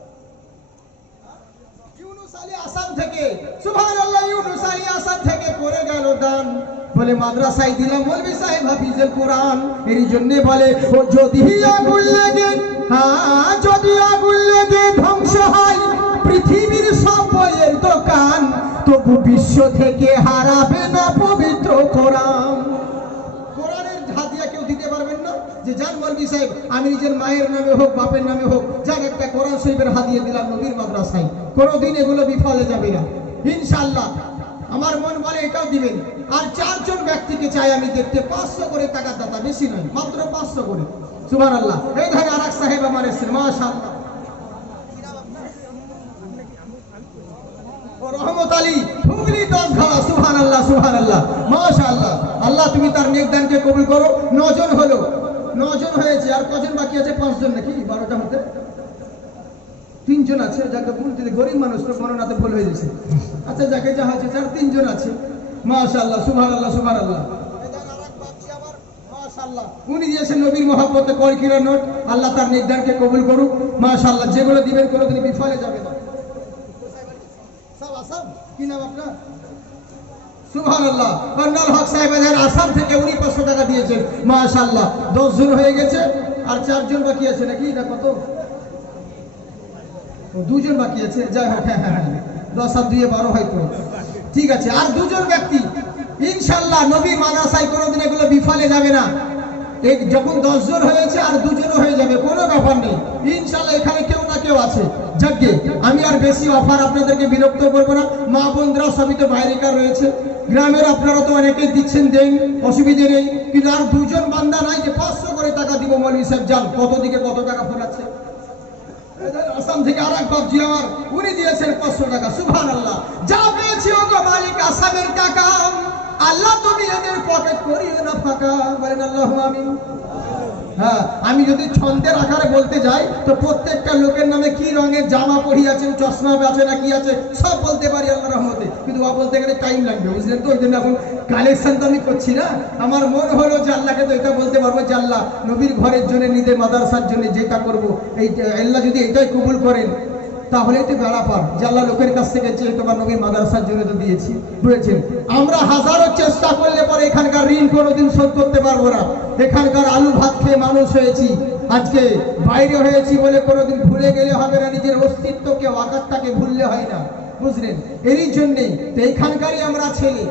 ইউনুস আলী আসাম থেকে, সুবহানাল্লাহ, ইউনুস আলী আসাম থেকে করে গেল দান, বলে মাদ্রাসায় দিলাম মৌলভী সাহেব হাফিজুল কোরআন। এর জন্য বলে ও যদি আগুন লাগে, হ্যাঁ যদি আগুন লাগে ধ্বংস হয় পৃথিবীর সব বইয়ের দোকান, তবু বিশ্ব থেকে হারাবে না পবিত্র কোরআন। কোরআনের হাদিয়া কেউ দিতে পারবেন না যে জান মৌলভী সাহেব আমি নিজের মায়ের নামে হোক বাপের নামে হোক যার একটা কোরআন শরীফের হাদিয়া দিলাম নবীর মাদ্রাসায়, কোনোদিন এগুলো বিফলে যাবে না ইনশাআল্লাহ। আমার মন বলে এটাও দিবেন। আর 4 জন ব্যক্তিকে চাই আমি দেখতে, 500 করে টাকার দাতা, বেশি নয়, মাত্র 500 করে। সুবহানাল্লাহ। এই ধারে আরেক সাহেব আমার এসেছেন, মাশাআল্লাহ, ও রহমত আলী হুগলি 10 ঘাড়া, সুবহানাল্লাহ, সুবহানাল্লাহ, মাশাআল্লাহ। আল্লাহ তুমি তার নেক দানকে কবুল করো। 9 জন হলো, 9 জন হয়েছে, আর কজন বাকি আছে? 5 জন নাকি 12টা হতে 3 জন আছে। যাকে বলতে গরিব মানুষ তো গণনাতে ভুল হয়ে গেছে। আচ্ছা যাকে যা হয়েছে, যার 3 জন আছে, মাশাআল্লাহ, সুবহানাল্লাহ, সুবহানাল্লাহ। মাশাআল্লাহ, উনি দিয়েছেন নবীর মহব্বতে কয় কিলো নোট। আল্লাহ তার নেক দানকে কবুল করুক। মাশাআল্লাহ, যেগুলো দিবেন কোনোদিন বিফলে যাবে না। সব আসাম, কি নাম আপনার? সুবহানাল্লাহ। কর্নাল হক সাহেব আসাম থেকে উনি 500 টাকা দিয়েছেন, মাশাআল্লাহ। 10 জন হয়ে গেছে, আর 4 জন বাকি আছে নাকি? না কত? 2 জন বাকি আছে। যাই হোক, হ্যাঁ হ্যাঁ, 10 আর 2 12 হয়তো, ঠিক আছে। আর 2 জন ব্যক্তি ইনশাআল্লাহ নবী মাদ্রাসায় কোনোদিন এগুলো বিফলে যাবে না। এক যখন 10 জন হয়েছে আর 2 জন হয়ে যাবে, কোনো ব্যাপার নেই ইনশাআল্লাহ। এখানে কেউ না কেউ আছে। যাকে আমি আর বেশি অফার আপনাদেরকে বিরক্ত করবো না। মা বোনরা সবই তো বাইরেকার রয়েছে, গ্রামের আপনারা তো অনেকেই দিচ্ছেন, দেন, অসুবিধে নেই। কিন্তু আর 2 জন বান্দা নাই যে 500 করে টাকা দিব। মৌলভী সাহেব যান, কত দিকে কত টাকা ফোরাচ্ছে। আসাম থেকে আর এক বাপজি আমার, উনি দিয়েছেন 500 টাকা, সুবহানাল্লাহ। যা পেয়েছি ওগো মালিক আসামের টাকা, আল্লাহ তুমি এদের পকেট করিও না ফাঁকা, বলেন আল্লাহুম্মা আমিন। হ্যাঁ, আমি যদি ছন্দের আকারে বলতে যাই তো প্রত্যেকটা লোকের নামে কি রঙের জামা পরি আছে, চশমা আছে না কি আছে সব বলতে পারি আল্লাহর রহমতে, কিন্তু বলতে গেলে টাইম লাগবে, বুঝলেন তো? ওই জন্য এখন কালেকশন তো আমি করছি না। আমার মন হলো যে আল্লাহকে তো এটা বলতে পারবো যে আল্লাহ নবীর ঘরের জন্য, নিজের মাদ্রাসার জন্য যেটা করবো, এই আল্লাহ যদি এটাই কবুল করেন তাহলে তো বেড়া পার যে আল্লাহ লোকের কাছ থেকে চেয়ে তোমার নবীর মাদ্রাসার জন্য তো দিয়েছি, বুঝেছেন? আমরা হাজারো চেষ্টা করলে পরে এখানকার ঋণ কোনোদিন শোধ করতে পারবো না। এখানকার আলু ভাত খেয়ে মানুষ হয়েছি, আজকে বাইরে হয়েছি বলে কোনোদিন ভুলে গেলে হবে না, নিজের অস্তিত্বকে, ওয়াকারটাকে ভুললে হয় না, বুঝলেন? এরই জন্যেই তো এইখানকারই আমরা ছেলে,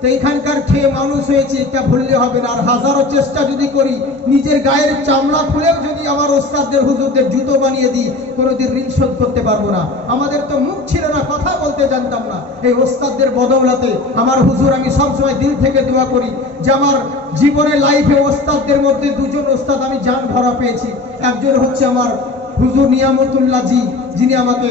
তো এইখানকার খেয়ে মানুষ হয়েছে, এটা ভুললে হবে না। আর হাজারো চেষ্টা যদি করি, নিজের গায়ের চামড়া খুলেও যদি আমার ওস্তাদদের হুজুরদের জুতো বানিয়ে দিই, কোনোদিন ঋণ শোধ করতে পারবো না। আমাদের তো মুখ ছিল না, কথা বলতে জানতাম না। এই ওস্তাদদের বদৌলতে আমার হুজুর, আমি সবসময় দিল থেকে দোয়া করি যে আমার জীবনের লাইফে ওস্তাদদের মধ্যে 2 জন ওস্তাদ আমি জান ভরা পেয়েছি। একজন হচ্ছে আমার হুজুর নিয়ামতুল্লাহ জি, যিনি আমাকে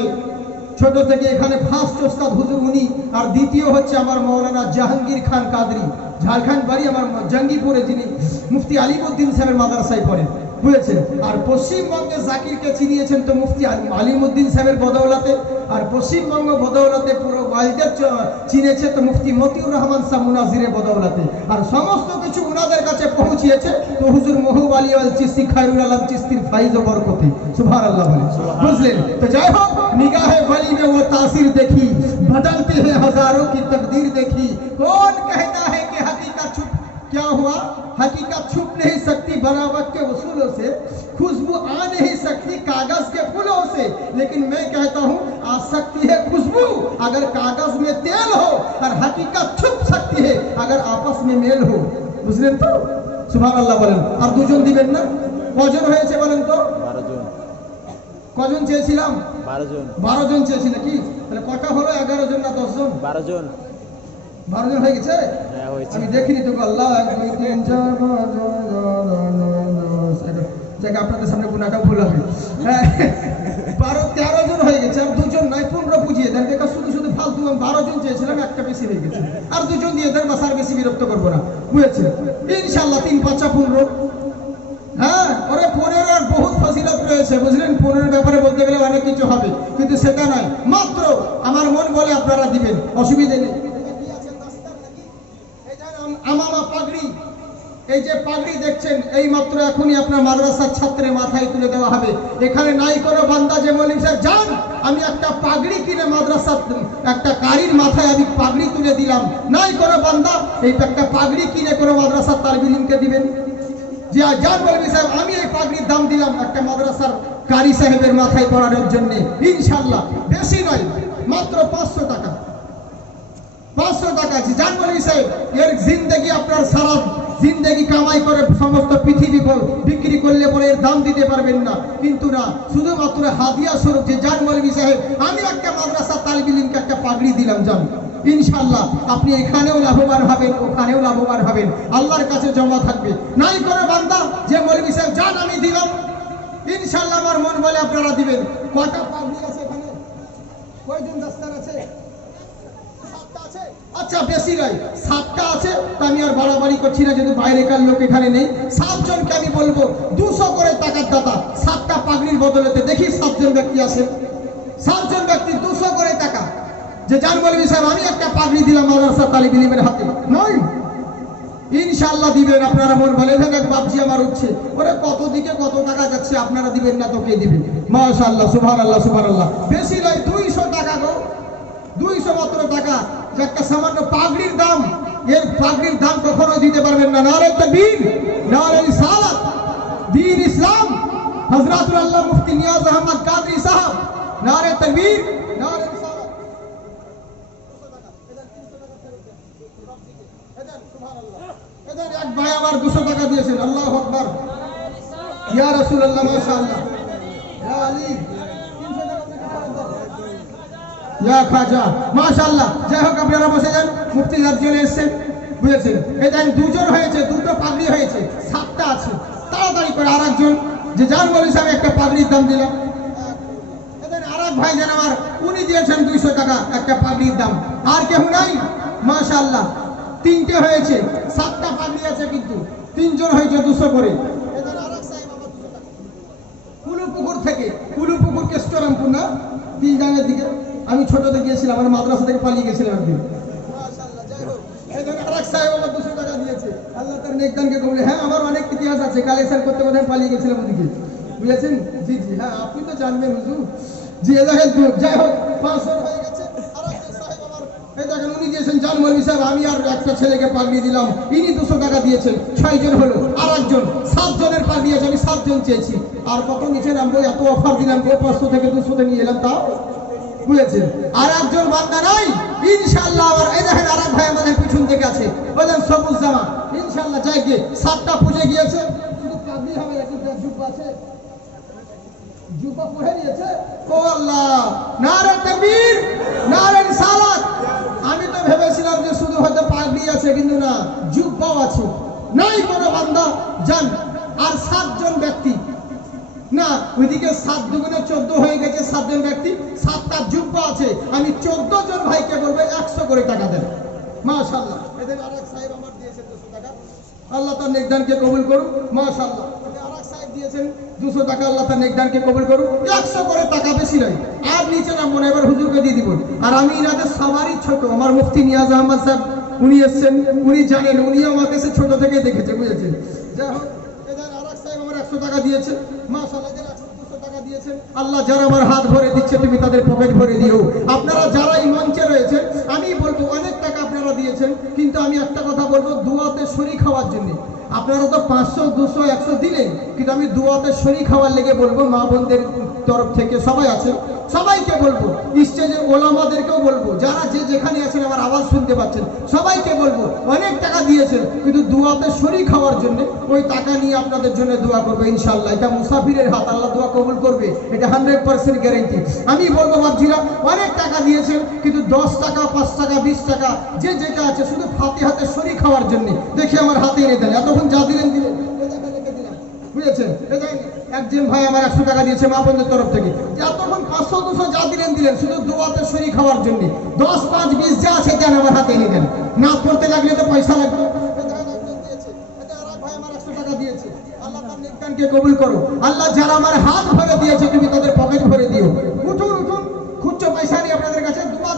ছোট থেকে এখানে ফার্স্ট ওস্তাদ হুজুর উনি, আর দ্বিতীয় হচ্ছে আমার মৌলানা জাহাঙ্গীর খান কাদরি, ঝাড়খণ্ড বাড়ি আমার জঙ্গিপুরে, যিনি মুফতি আলিমউদ্দিন সাহেবের মাদ্রাসায় পড়েন, বুঝেছেন? আর পশ্চিমবঙ্গে জাকিরকে চিনিয়েছেন তো মুফতি আলিমউদ্দিন সাহেবের বদৌলতে, আর পশ্চিমবঙ্গ বদৌলতে পুরো ওয়াইল্ডের চিনেছে তো মুফতি মতিউর রহমান সাহেব মুনাজিরের বদৌলতে, আর সমস্ত কিছু ওনাদের কাছে পৌঁছিয়েছে তো হুজুর মহুব আলী আল চিস্তি খায়রুল আলম চিস্তির ফাইজ ও বরকতে, সুবহানাল্লাহ বলে, বুঝলেন? তো যাই হোক, निगाहे वली में वो तासीर देखी, बदलते हैं हजारों की तकदीर देखी। कौन कहता है कि हकीकत छुप क्या हुआ? हकीकत छुप नहीं सकती बरावत के उसूलों से, खुशबू आ नहीं सकती कागज के फूलों से, लेकिन मैं कहता हूँ आ सकती है खुशबू अगर कागज में तेल हो, और हकीकत छुप सकती है अगर आपस में मेल हो, बुझलेন তো? সুবহানাল্লাহ বলেন। আর 2 জন দিবেন না? কজন হয়েছে বলেন তো? 12 জন। কজন চেয়েছিলাম? 12 জন। 12 জন চেয়েছি নাকি? তাহলে কটা হলো? 11 জন না 10 জন? 12 জন। 12 জন হয়ে গেছে? হ্যাঁ হয়েছে। আমি দেখিনি তো। আল্লাহ 1 2 3 4 5 জায়গা আপনাদের সামনে গুনাহটা ভুল হবে। হ্যাঁ 12 13 জন হয়ে গেছে। আর 2 জন নাই, 15 বুঝিয়ে দেন। দেখা শুধু শুধু ফালতু। 12 জন চেয়েছিলাম, একটা বেশি হয়ে গেছে। আর 2 জন দিয়ে দেন, বাস আর বেশি বিরক্ত করবো না, বুঝেছেন? ইনশাআল্লাহ 3 5 15। হ্যাঁ, ওরে 15 আর বহুত ফজিলত রয়েছে, বুঝলেন? 15 ব্যাপারে বলতে গেলে অনেক কিছু হবে, কিন্তু সেটা নয়। মাত্র আমার আমার মন বলে আপনারা দিবেন, অসুবিধে নেই। আমামা পাগড়ি, এই যে পাগড়ি দেখছেন, এই মাত্র এখনই আপনার মাদ্রাসার ছাত্রের মাথায় তুলে দেওয়া হবে। এখানে নাই কোনো বান্দা যে মৌলভী সাহেব যান আমি একটা পাগড়ি কিনে মাদ্রাসার একটা কারির মাথায় আমি পাগড়ি তুলে দিলাম, নাই কোনো বান্দা এই একটা পাগড়ি কিনে কোনো মাদ্রাসার তালিবে ইলমকে দিবেন। যে যান মৌলভী সাহেব আমি এই পাগড়ির দাম দিলাম একটা মাদ্রাসার কারি সাহেবের মাথায় পরানোর জন্য, ইনশাআল্লাহ বেশি নয়, মাত্র 500 টাকা, 500 টাকা। যান মৌলভী সাহেব এর জিন্দেগি আপনার সারা জিন্দেগি কামাই করে সমস্ত পৃথিবী বিক্রি করলে পরে এর দাম দিতে পারবেন না, কিন্তু না, শুধুমাত্র হাদিয়া স্বরূপ যে যান মৌলভী সাহেব আমি একটা মাদ্রাসার তালিবে ইলমকে একটা পাগড়ি দিলাম, যান ইনশাআল্লাহ আপনি এখানেও লাভবান হবেন, ওখানেও লাভবান হবেন, আল্লাহর কাছে জমা থাকবে। নাই করে বান্দা যে মৌলভী সাহেব যান আমি দিলাম, ইনশাআল্লাহ আমার মন বলে আপনারা দিবেন। কয়টা পাগড়ি আছে এখানে? কয়জন দস্তার আছে? 7টা আছে। আচ্ছা বেশি নয়, 7টা আছে। তা আমি আর বাড়াবাড়ি করছি না, যেহেতু বাইরেকার লোক এখানে নেই। 7 জনকে আমি বলবো 200 করে টাকার দাতা 7টা পাগড়ির বদলেতে। দেখি 7 জন ব্যক্তি আছে, 7 জন ব্যক্তি 200 করে টাকা, যে জান মৌলভী সাহেব আমি একটা পাগড়ি দিলাম মাদ্রাসা তালিব ইলমের হাতে, নয় ইনশাআল্লাহ দিবেন। আপনারা মন বলে এক বাপজি আমার উঠছে, ওরে কত দিকে কত টাকা যাচ্ছে, আপনারা দিবেন না তো কে দিবেন? মাশাআল্লাহ, সুবহানাল্লাহ, সুবহানাল্লাহ। বেশি নয়, 200 টাকা গো, 200 মাত্র টাকা। যে একটা সামান্য পাগড়ির দাম, এর পাগড়ির দাম কখনো দিতে পারবেন না। নারে তাকবীর, নারে রিসালাত, দ্বীন ইসলাম, হযরতুল আল্লাহ মুফতি নিয়াজ আহমদ কাদরি সাহেব, নারে তাকবীর, নারে রিসালাত। 200 টাকা, এদের 300 টাকা ফেরত দেন, এদের সুবহানাল্লাহ। এদের এক ভাই আবার 200 টাকা দিয়েছেন, আল্লাহু আকবার, ইয়া রাসূলুল্লাহ, মাশাআল্লাহ, ইয়া আলী, 300 টাকা আপনাকে ফেরত দেন, ইয়া খাজা, মাশাআল্লাহ। যাই হোক আপনারা বসে যান, মুফতি সাহেব চলে এসেছেন, বুঝেছেন? এই দেখেন 2 জন হয়েছে, 2টো পাগড়ি হয়েছে, 7টা আছে। তাড়াতাড়ি করে আরেকজন যে জান মৌলভী সাহেব একটা পাগড়ির দাম দিলাম, এদের আরেক ভাই যেন আমার উনি দিয়েছেন 200 টাকা একটা পাগড়ির দাম। আর কেউ নাই? মাশাআল্লাহ 3টে হয়েছে, 7টা পাগড়ি আছে, কিন্তু 3 জন হয়েছে 200 করে। এদের আরেক সাহেব আবার 200 টাকা কুলুপুকুর থেকে, কুলুপুকুর কেষ্টরামপুর না দিলজানের দিকে, আমি ছোটতে গিয়েছিলাম, আমার মাদ্রাসা থেকে পালিয়ে গেছিলাম একদিন, মাশাআল্লাহ। যাই হোক এদের আরেক সাহেব আবার 200 টাকা দিয়েছে, আল্লাহ তার নেকদানকে কবুল। হ্যাঁ আমার অনেক ইতিহাস আছে, কালেকশন করতে করতে পালিয়ে গেছিলাম ওদিকে, বুঝেছেন? জি জি, হ্যাঁ আপনি তো জানবেন হুজুর। জি এ দেখেন, যাই হোক 500 হয়ে গেছে। আরেকজন সাহেব আবার এই দেখেন উনি দিয়েছেন জান মৌলভী সাহেব আমি আর একটা ছেলেকে পাগড়ি দিলাম, ইনি 200 টাকা দিয়েছেন, 6 জন হলো। আরেকজন 7 জনের পাগড়ি আছে, আমি 7 জন চেয়েছি, আর কত নিচে নামবো, এত অফার দিলাম, 500 থেকে 200 নিয়ে এলাম, তাও বুঝেছেন? আর একজন বান্দা নাই ইনশাআল্লাহ। আর এই দেখেন আরেক ভাই আমাদের পিছন থেকে আছে, বলেন সবুজ জামা, ইনশাআল্লাহ যাই গিয়ে 7টা পুজে গিয়েছে, শুধু পাগড়ি হবে, একটু জুব্বা আছে, জুব্বা পরে নিয়েছে। ও আল্লাহ, নারে তাকবীর, নারে রিসালাত। আমি তো ভেবেছিলাম যে শুধু হয়তো পাগড়ি আছে, কিন্তু না, জুব্বাও আছে। নাই কোনো বান্দা যান। আর 7 জন ব্যক্তি না, ওইদিকে 7 দুগুণে 14 হয়ে গেছে, 7 জন ব্যক্তি, 7টা জুব্বা আছে। আমি 14 জন ভাইকে বলবো 100 করে টাকা দেন, মাশাআল্লাহ। এদের আরেক সাহেব আমার দিয়েছেন 200 টাকা, আল্লাহ তার নেকদানকে কবুল করুন, মাশাআল্লাহ। এদের আরেক সাহেব দিয়েছেন 200 টাকা, আল্লাহ তার নেকদানকে কবুল করুন। 100 করে টাকা, বেশি নয়। আর নিচে নাম মনে এবার হুজুরকে দিয়ে দিব। আর আমি ইনাদের সবারই ছোট, আমার মুফতি নিয়াজ আহমদ সাহেব উনি এসেছেন, উনি জানেন, উনি আমাকে সে ছোট থেকে দেখেছে, বুঝেছেন? যাই হোক এদের আরেক সাহেব আমার 100 টাকা দিয়েছে, মাশাআল্লাহ। এদের 200 টাকা দিয়েছেন, আল্লাহ যারা আমার হাত ভরে দিচ্ছে তুমি তাদের পকেট ভরে দিও। আপনারা যারা এই মঞ্চে রয়েছেন, আমি বলবো অনেক টাকা আপনারা দিয়েছেন, কিন্তু আমি একটা কথা বলবো, দুয়াতে শরীক হওয়ার জন্য। আপনারা তো 500, 200, 100 দিলেন, কিন্তু আমি দুয়াতে শরীক হওয়ার লেগে বলবো, মা বোনদের তরফ থেকে সবাই আছেন, সবাইকে বলবো, স্টেজে ওলামাদেরকেও বলবো, যারা যে যেখানে আছেন আমার আওয়াজ শুনতে পাচ্ছেন, সবাইকে বলবো অনেক টাকা দিয়েছেন, কিন্তু দুয়াতে শরীক হওয়ার জন্য ওই টাকা নিয়ে আপনাদের জন্য দোয়া করবে ইনশাআল্লাহ। এটা মুসাফিরের হাত, আল্লাহ দোয়া কবুল করবে, এটা 100% গ্যারান্টি। আমি বলবো বাপজিরা অনেক টাকা দিয়েছেন, কিন্তু 10 টাকা, 5 টাকা, 20 টাকা যে যেটা আছে শুধু ফাতিহাতে শরীক হওয়ার জন্য, দেখি আমার হাতে এনে দেন। এতক্ষণ যা দিলেন দিলেন, বুঝেছেন? একজন ভাই আমার 100 টাকা দিয়েছে মা বোনদের তরফ থেকে, এতক্ষণ 500, 200 যা দিলেন দিলেন, শুধু দোয়াতে শরীক হওয়ার জন্য। 10, 5, 20 যা আছে দেন, আমার হাতে এনে দেন, না পড়তে লাগলে তো পয়সা লাগবে। আল্লাহ তার নেকদানকে কবুল করো, আল্লাহ যারা আমার হাত ভরে দিয়েছে তুমি তাদের পকেট ভরে দিও। উঠুন উঠুন, খুচরো পয়সা নেই আপনাদের কাছে, দোয়া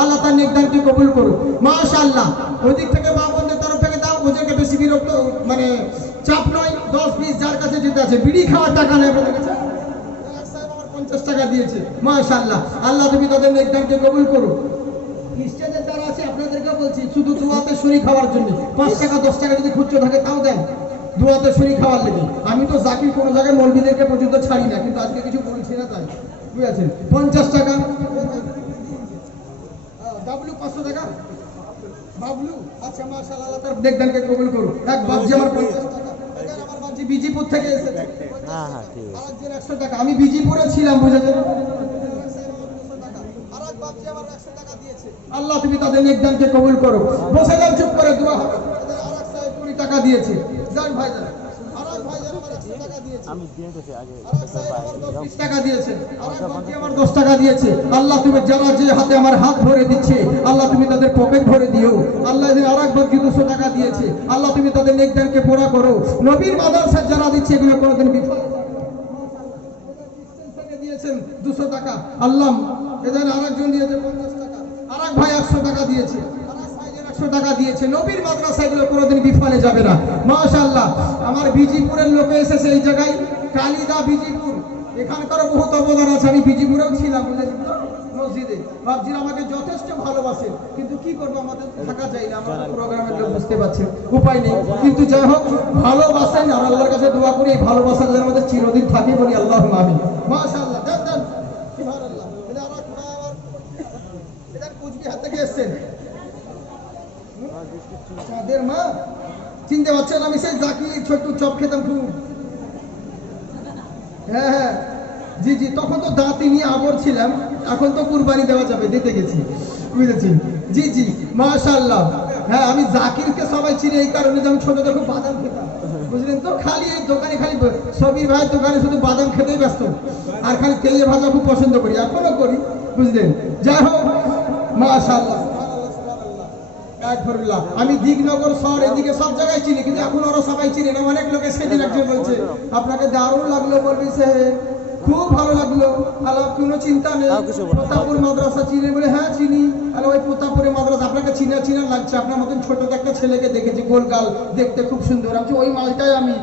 আল্লাহ তার নেকদানকে কবুল করুন। মাশাআল্লাহ, ওই দিক থেকে মা বোনদের তরফ থেকে দাও, ওদেরকে বেশি বিরক্ত মানে চাপ নয়, 10-20 যার কাছে যেতে আছে, বিড়ি খাওয়ার টাকা নেই আপনাদের কাছে। 50 টাকা দিয়েছে, মাশাআল্লাহ, আল্লাহ তুমি তাদের নেকদানকে কবুল করো। স্টেজে যারা আছে আপনাদেরকে বলছি শুধু দোয়াতে শরীক হওয়ার জন্য 5 টাকা 10 টাকা যদি খুচরো থাকে তাও দেন, দোয়াতে শরীক খাওয়ার লেগে। আমি তো জাকির কোনো জায়গায় মৌলবীদেরকে পর্যন্ত ছাড়ি না, কিন্তু আজকে কিছু বলছি না তাই, বুঝেছেন? 50 টাকা, ডাবলু 500 টাকা, বাবলু, আচ্ছা মাশাআল্লাহ, আল্লাহ তার নেকদানকে কবুল করুন। এক বাবজি আমার 50 টাকা, এখানে আমার বাবজি বিজিপুর থেকে এসেছে, হ্যাঁ হ্যাঁ ঠিক আছে। আরেকজন 100 টাকা, আমি বিজিপুরে ছিলাম, বুঝেছেন? আল্লাহ তুমি তাদের নেকদানকে কবুল করো। বসে যাও, চুপ করে দোয়া হবে। আরেক সাহেব 20 টাকা দিয়েছে, যান ভাইজান, আরেক ভাইজান আমার 100 টাকা দিয়েছে, আমি দিয়ে দিয়েছি আগে। আরেক সাহেব আমার 20 টাকা দিয়েছে, আরেক বাকি আমার 10 টাকা দিয়েছে। আল্লাহ তুমি যারা যে হাতে আমার হাত ভরে দিচ্ছে, আল্লাহ তুমি তাদের পকেট ভরে দিও। আল্লাহ যে আরেক বাকি 200 টাকা দিয়েছে, আল্লাহ তুমি তাদের নেকদানকে পুরা করো। নবীর মাদ্রাসা যারা দিচ্ছে এগুলো কোনোদিন বিফল দিয়েছেন 200 টাকা, আল্লাহ এদের আরেকজন দিয়েছে 50 টাকা, আরেক ভাই 100 টাকা দিয়েছে, আরেক ভাইজান 100 টাকা দিয়েছে। নবীর মাদ্রাসা এগুলো কোনোদিন বিফলে যাবে না। মাশাআল্লাহ, আমার বিজিপুরের লোকে এসেছে এই জায়গায়, কালিদা বিজিপুর, এখানকারও বহুত অবদান আছে। আমি বিজিপুরেও ছিলাম, বুঝেছেন তো, মসজিদে বাবজির আমাকে যথেষ্ট ভালোবাসেন, কিন্তু কি করবো, আমাদের থাকা যায় না, আমরা প্রোগ্রামের লোক, বুঝতে পারছেন, উপায় নেই। কিন্তু যাই হোক, ভালোবাসেন, আর আল্লাহর কাছে দোয়া করি এই ভালোবাসা যেন আমাদের চিরদিন থাকে, বলি আল্লাহুম্মা আমিন। মাশাআল্লাহ, দেন দেন, সুবহানাল্লাহ। এটা আর আমার এটা কুচবিহার থেকে এসেছেন, চাঁদের মা, চিনতে পারছেন? আমি সেই জাকির ছোট্ট চপ খেতাম খুব, হ্যাঁ হ্যাঁ, জি জি, তখন তো দাঁতি নিয়ে আবর ছিলাম, এখন তো কুরবানি দেওয়া যাবে, দিতে গেছি, বুঝেছেন? জি জি, মাশাআল্লাহ। হ্যাঁ, আমি জাকিরকে সবাই চিনি এই কারণে যে আমি ছোট থেকে বাদাম খেতাম, বুঝলেন তো, খালি এই দোকানে, খালি সবির ভাইয়ের দোকানে শুধু বাদাম খেতেই ব্যস্ত, আর খালি তেলে ভাজা খুব পছন্দ করি, এখনো করি, বুঝলেন? যাই হোক, মাশাআল্লাহ, আমি দিগনগর শহর এদিকে সব জায়গায় চিনি, কিন্তু এখন ওরা সবাই চিনি না। অনেক লোকে সেদিন একজন বলছে আপনাকে দারুণ লাগলো, বলবি সে খুব ভালো লাগলো, আল্লাহ কোনো চিন্তা নেই, প্রতাপুর মাদ্রাসা চিনি, বলে হ্যাঁ চিনি। আল্লাহ ওই প্রতাপুরের মাদ্রাসা, আপনাকে চিনা চিনা লাগছে, আপনার মতন ছোট একটা ছেলেকে দেখেছি, গোলগাল দেখতে খুব সুন্দর, আমি ওই মালটাই আমি